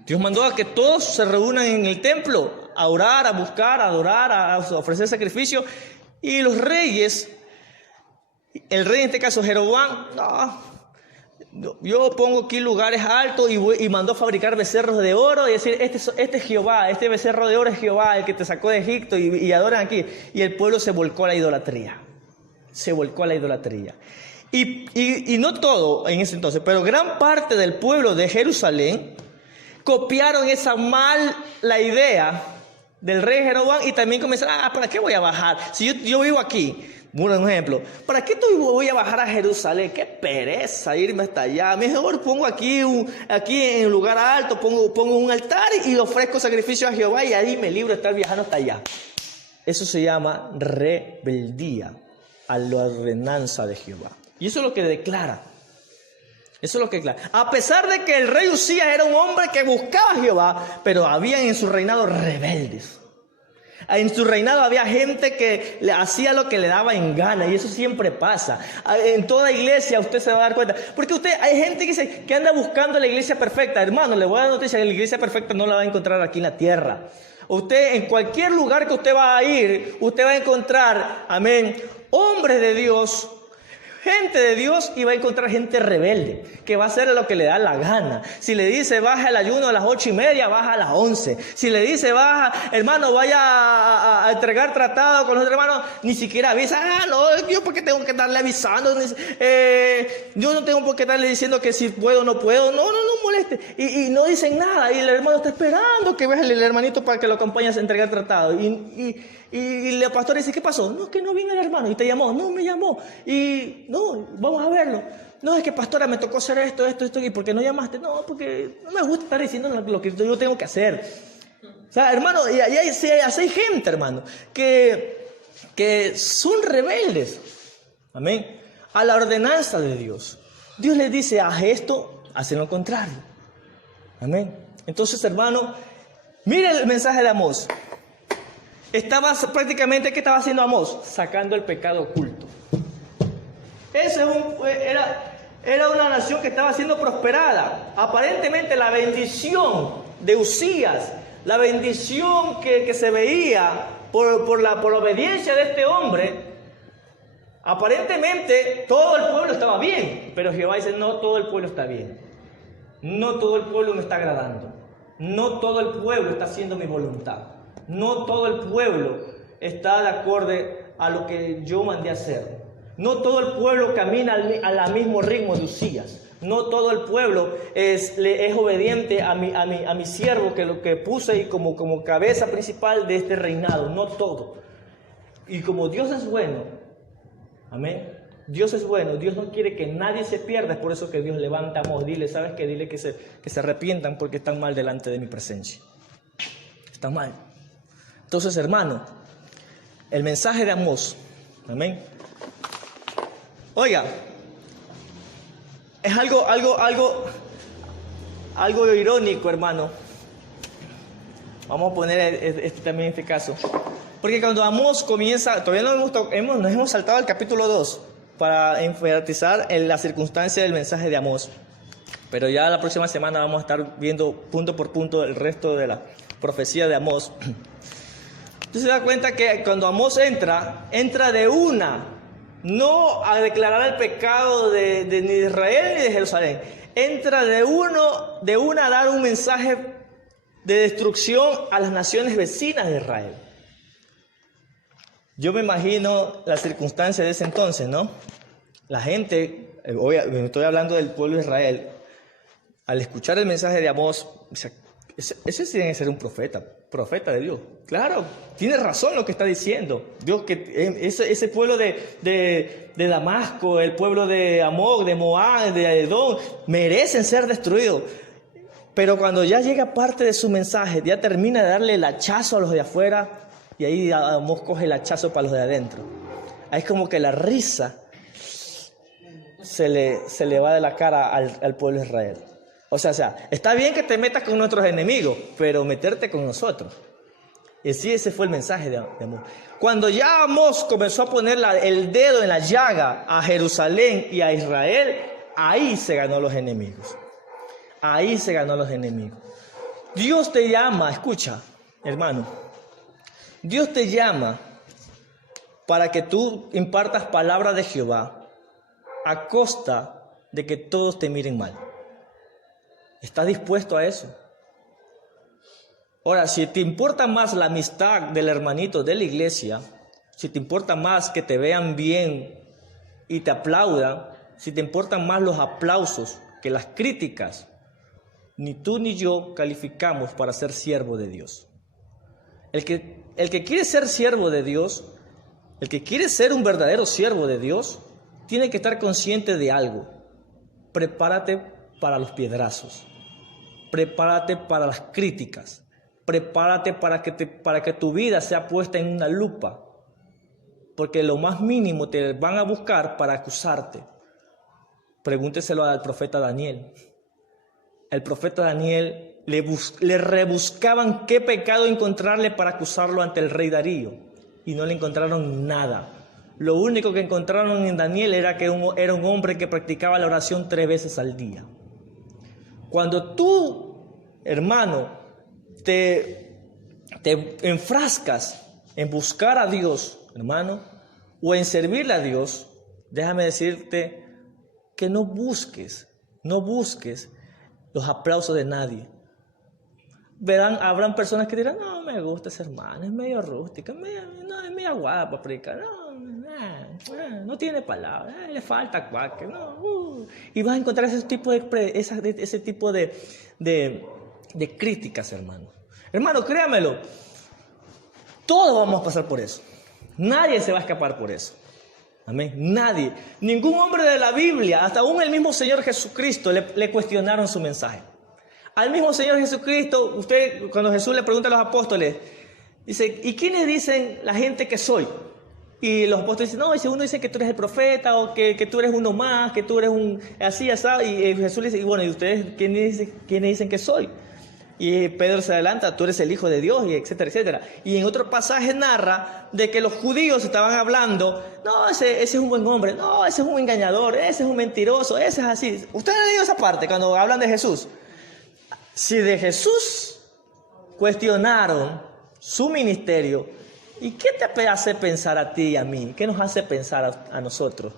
Dios mandó a que todos se reúnan en el templo, a orar, a buscar, a adorar, a ofrecer sacrificio. Y los reyes, el rey en este caso Jeroboam, yo pongo aquí lugares altos y mandó a fabricar becerros de oro y decir, este es Jehová, este becerro de oro es Jehová, el que te sacó de Egipto, y adoran aquí. Y el pueblo se volcó a la idolatría. Se volcó a la idolatría. Y no todo en ese entonces, pero gran parte del pueblo de Jerusalén copiaron la idea del rey Jeroboam y también comenzaron, ¿para qué voy a bajar? Si yo vivo aquí, un ejemplo, ¿para qué voy a bajar a Jerusalén? Qué pereza irme hasta allá. Mejor pongo aquí en un lugar alto, pongo un altar y ofrezco sacrificio a Jehová y ahí me libro de estar viajando hasta allá. Eso se llama rebeldía a la ordenanza de Jehová. Y eso es lo que declara. Eso es lo que declara. A pesar de que el rey Usías era un hombre que buscaba a Jehová, pero había en su reinado rebeldes. En su reinado había gente que le hacía lo que le daba en gana, y eso siempre pasa. En toda iglesia usted se va a dar cuenta. Porque hay gente que anda buscando la iglesia perfecta. Hermano, le voy a dar noticia, la iglesia perfecta no la va a encontrar aquí en la tierra. Usted, en cualquier lugar que usted va a ir, usted va a encontrar, amén, hombres de Dios, gente de Dios, y va a encontrar gente rebelde que va a hacer lo que le da la gana. Si le dice baja el ayuno a las 8:30, baja a las 11. Si le dice baja, hermano, vaya a entregar tratado con los hermanos, ni siquiera avisa. Yo porque tengo que estarle avisando. Yo no tengo por qué estarle diciendo que si puedo o no puedo. No moleste. Y no dicen nada. Y el hermano está esperando que vea el hermanito para que lo acompañe a entregar tratado. Y el pastor dice, ¿qué pasó? No, que no vino el hermano. ¿Y te llamó? No, me llamó. Y no, vamos a verlo. No, es que pastora, me tocó hacer esto. ¿Y por qué no llamaste? No, porque no me gusta estar diciendo lo que yo tengo que hacer. O sea, hermano, y hay gente, hermano, que son rebeldes. Amén. A la ordenanza de Dios. Dios les dice, haz esto, hacen lo contrario. Amén. Entonces, hermano, mire el mensaje de Amós. Prácticamente, ¿qué estaba haciendo Amós? Sacando el pecado oculto. Era una nación que estaba siendo prosperada. Aparentemente la bendición de Usías, la bendición que se veía por la obediencia de este hombre, aparentemente todo el pueblo estaba bien. Pero Jehová dice, no todo el pueblo está bien. No todo el pueblo me está agradando. No todo el pueblo está haciendo mi voluntad. No todo el pueblo está de acuerdo a lo que yo mandé a hacer. No todo el pueblo camina al mismo ritmo de Usías. No todo el pueblo es obediente a mi siervo que lo que puse como cabeza principal de este reinado. No todo. Y como Dios es bueno, amén. Dios es bueno, Dios no quiere que nadie se pierda. Es por eso que Dios levanta a Amós. ¿Sabes qué? Dile que se arrepientan porque están mal delante de mi presencia. Están mal. Entonces, hermano, el mensaje de Amós, amén. Oiga, es algo irónico, hermano. Vamos a poner también este caso. Porque cuando Amós comienza, todavía nos hemos saltado al capítulo 2 para enfatizar en la circunstancia del mensaje de Amós. Pero ya la próxima semana vamos a estar viendo punto por punto el resto de la profecía de Amós. Usted se da cuenta que cuando Amós entra de una, no a declarar el pecado ni de Israel ni de Jerusalén. Entra de una a dar un mensaje de destrucción a las naciones vecinas de Israel. Yo me imagino las circunstancias de ese entonces, ¿no? La gente, estoy hablando del pueblo de Israel, al escuchar el mensaje de Amós, ese tiene que ser un profeta de Dios. Claro, tiene razón lo que está diciendo. Dios, que ese pueblo de Damasco, el pueblo de Amón, de Moab, de Edom, merecen ser destruidos. Pero cuando ya llega parte de su mensaje, ya termina de darle el hachazo a los de afuera, y ahí Amós coge el hachazo para los de adentro. Ahí es como que la risa se le va de la cara al pueblo de Israel. O sea, está bien que te metas con nuestros enemigos, pero meterte con nosotros. Y sí, ese fue el mensaje de Amós. Cuando ya Amós comenzó a poner el dedo en la llaga a Jerusalén y a Israel, ahí se ganó los enemigos. Ahí se ganó los enemigos. Dios te llama, escucha, hermano. Dios te llama para que tú impartas palabra de Jehová a costa de que todos te miren mal. ¿Estás dispuesto a eso? Ahora, si te importa más la amistad del hermanito de la iglesia, si te importa más que te vean bien y te aplaudan, si te importan más los aplausos que las críticas, ni tú ni yo calificamos para ser siervo de Dios. El que quiere ser siervo de Dios, el que quiere ser un verdadero siervo de Dios, tiene que estar consciente de algo. Prepárate para los piedrazos. Prepárate para las críticas. Prepárate para que tu vida sea puesta en una lupa. Porque lo más mínimo te van a buscar para acusarte. Pregúnteselo al profeta Daniel. El profeta Daniel le rebuscaban qué pecado encontrarle para acusarlo ante el rey Darío. Y no le encontraron nada. Lo único que encontraron en Daniel era que era un hombre que practicaba la oración 3 veces al día. Cuando tú, hermano, te enfrascas en buscar a Dios, hermano, o en servirle a Dios, déjame decirte que no busques los aplausos de nadie. Habrán personas que dirán, no me gusta ese hermano, es medio rústica, es medio guapa, predica, no tiene palabras, le falta cuaque, y vas a encontrar ese tipo de críticas, hermano. Hermano, créamelo, todos vamos a pasar por eso. Nadie se va a escapar por eso. Amén. Nadie. Ningún hombre de la Biblia, hasta aún el mismo Señor Jesucristo, le cuestionaron su mensaje. Al mismo Señor Jesucristo, cuando Jesús le pregunta a los apóstoles, dice, ¿y quiénes dicen la gente que soy? Y los apóstoles dicen, no, uno dice que tú eres el profeta, o que tú eres uno más, que tú eres un así, así. Y Jesús le dice, y bueno, ¿y ustedes quiénes dicen que soy? Y Pedro se adelanta, tú eres el Hijo de Dios, y etcétera, etcétera. Y en otro pasaje narra de que los judíos estaban hablando, no, ese es un buen hombre, no, ese es un engañador, ese es un mentiroso, ese es así. Ustedes han leído esa parte cuando hablan de Jesús. Si de Jesús cuestionaron su ministerio, ¿y qué te hace pensar a ti y a mí? ¿Qué nos hace pensar a nosotros?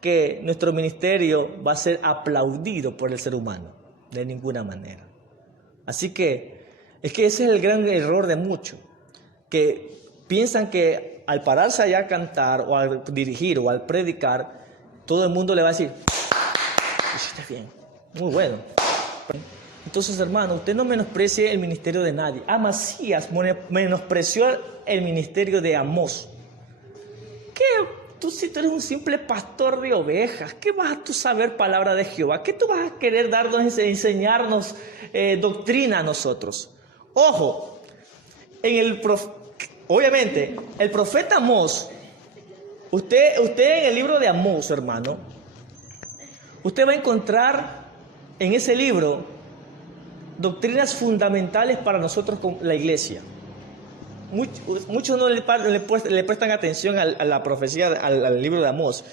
Que nuestro ministerio va a ser aplaudido por el ser humano. De ninguna manera. Así que, es que ese es el gran error de muchos, que piensan que al pararse allá a cantar, o al dirigir, o al predicar, todo el mundo le va a decir, hiciste bien, muy bueno. Entonces, hermano, usted no menosprecie el ministerio de nadie. Amasías menospreció el ministerio de Amós. ¿Qué? Si tú eres un simple pastor de ovejas, ¿qué vas a tú saber palabra de Jehová? ¿Qué tú vas a querer darnos, enseñarnos doctrina a nosotros? Ojo, obviamente, el profeta Amós, usted en el libro de Amós, hermano, usted va a encontrar en ese libro doctrinas fundamentales para nosotros con la iglesia. Muchos no le prestan atención a la profecía, al libro de Amós.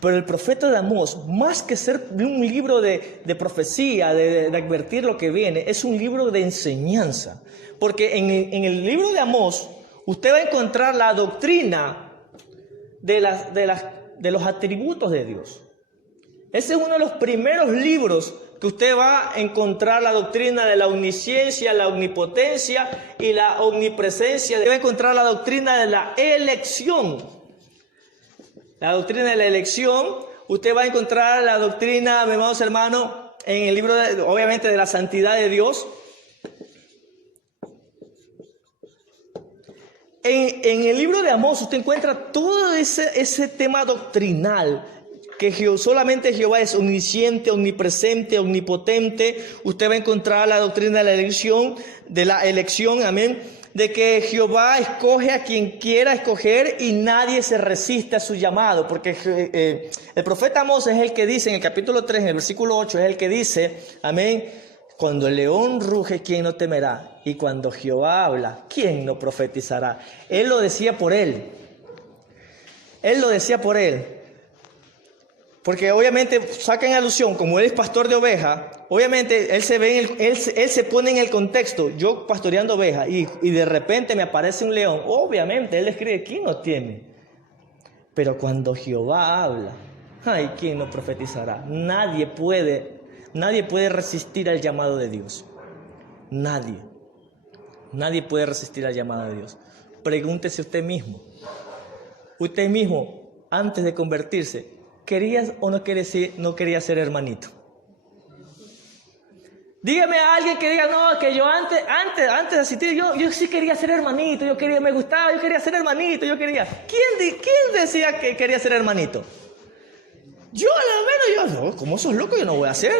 Pero el profeta de Amós, más que ser un libro de profecía, de advertir lo que viene, es un libro de enseñanza. Porque en el libro de Amós, usted va a encontrar la doctrina de los atributos de Dios. Ese es uno de los primeros libros que usted va a encontrar la doctrina de la omnisciencia, la omnipotencia y la omnipresencia. Va a encontrar la doctrina de la elección. La doctrina de la elección, usted va a encontrar la doctrina, mis amados hermanos, en el libro, obviamente, de la santidad de Dios. En el libro de Amós usted encuentra todo ese tema doctrinal, que solamente Jehová es omnisciente, omnipresente, omnipotente. Usted va a encontrar la doctrina de la elección, amén, de que Jehová escoge a quien quiera escoger y nadie se resiste a su llamado, porque el profeta Amós es el que dice en el capítulo 3, en el versículo 8, es el que dice, amén, cuando el león ruge, ¿quién no temerá? Y cuando Jehová habla, ¿quién no profetizará? Él lo decía por él. Él lo decía por él. Porque obviamente sacan alusión, como él es pastor de ovejas, obviamente él se pone en el contexto, yo pastoreando ovejas, y de repente me aparece un león. Obviamente él escribe, ¿quién no tiene? Pero cuando Jehová habla, ay, ¿quién no profetizará? Nadie puede resistir al llamado de Dios. Nadie puede resistir al llamado de Dios. Pregúntese usted mismo, antes de convertirse, ¿querías o no quería ser hermanito? Dígame a alguien que diga, no, que yo antes de asistir, yo sí quería ser hermanito, me gustaba, yo quería ser hermanito, ¿Quién decía que quería ser hermanito? Yo, a lo menos, no, ¿cómo sos loco? Yo no voy a hacer.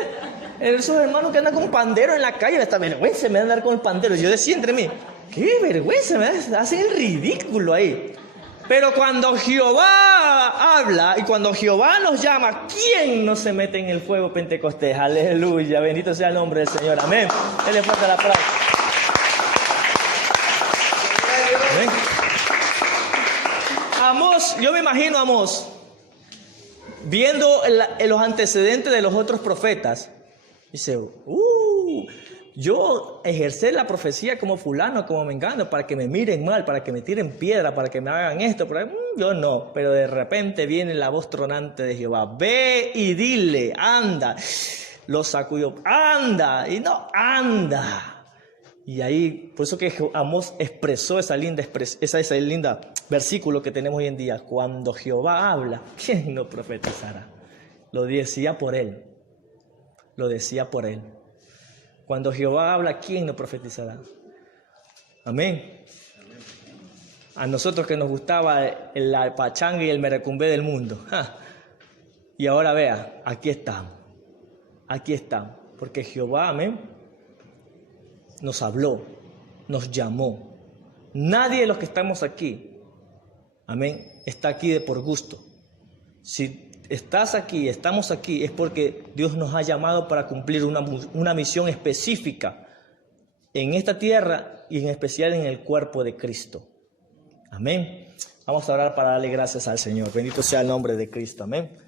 Esos hermanos que andan con pandero en la calle, esta vergüenza me da andar con el pandero. Yo decía entre mí, qué vergüenza, hacen el ridículo ahí. Pero cuando Jehová habla y cuando Jehová nos llama, ¿quién no se mete en el fuego pentecostés? Aleluya, bendito sea el nombre del Señor, amén. Él le fuerte la palabra. Amén. Amós, yo me imagino a Amós viendo los antecedentes de los otros profetas. Dice, yo ejercer la profecía como fulano, como mengano, para que me miren mal, para que me tiren piedra, para que me hagan esto, yo no. Pero de repente viene la voz tronante de Jehová, ve y dile, anda. Lo sacudió, anda, y no, anda. Y ahí, por eso que Amós expresó esa linda versículo que tenemos hoy en día. Cuando Jehová habla, ¿quién no profetizará? Lo decía por él. Cuando Jehová habla, ¿quién no profetizará? Amén. A nosotros que nos gustaba la pachanga y el merecumbé del mundo. Y ahora vea, aquí estamos. Porque Jehová, amén, nos habló, nos llamó. Nadie de los que estamos aquí, amén, está aquí por gusto. Si estás aquí, estamos aquí, es porque Dios nos ha llamado para cumplir una misión específica en esta tierra y en especial en el cuerpo de Cristo. Amén. Vamos a orar para darle gracias al Señor. Bendito sea el nombre de Cristo. Amén.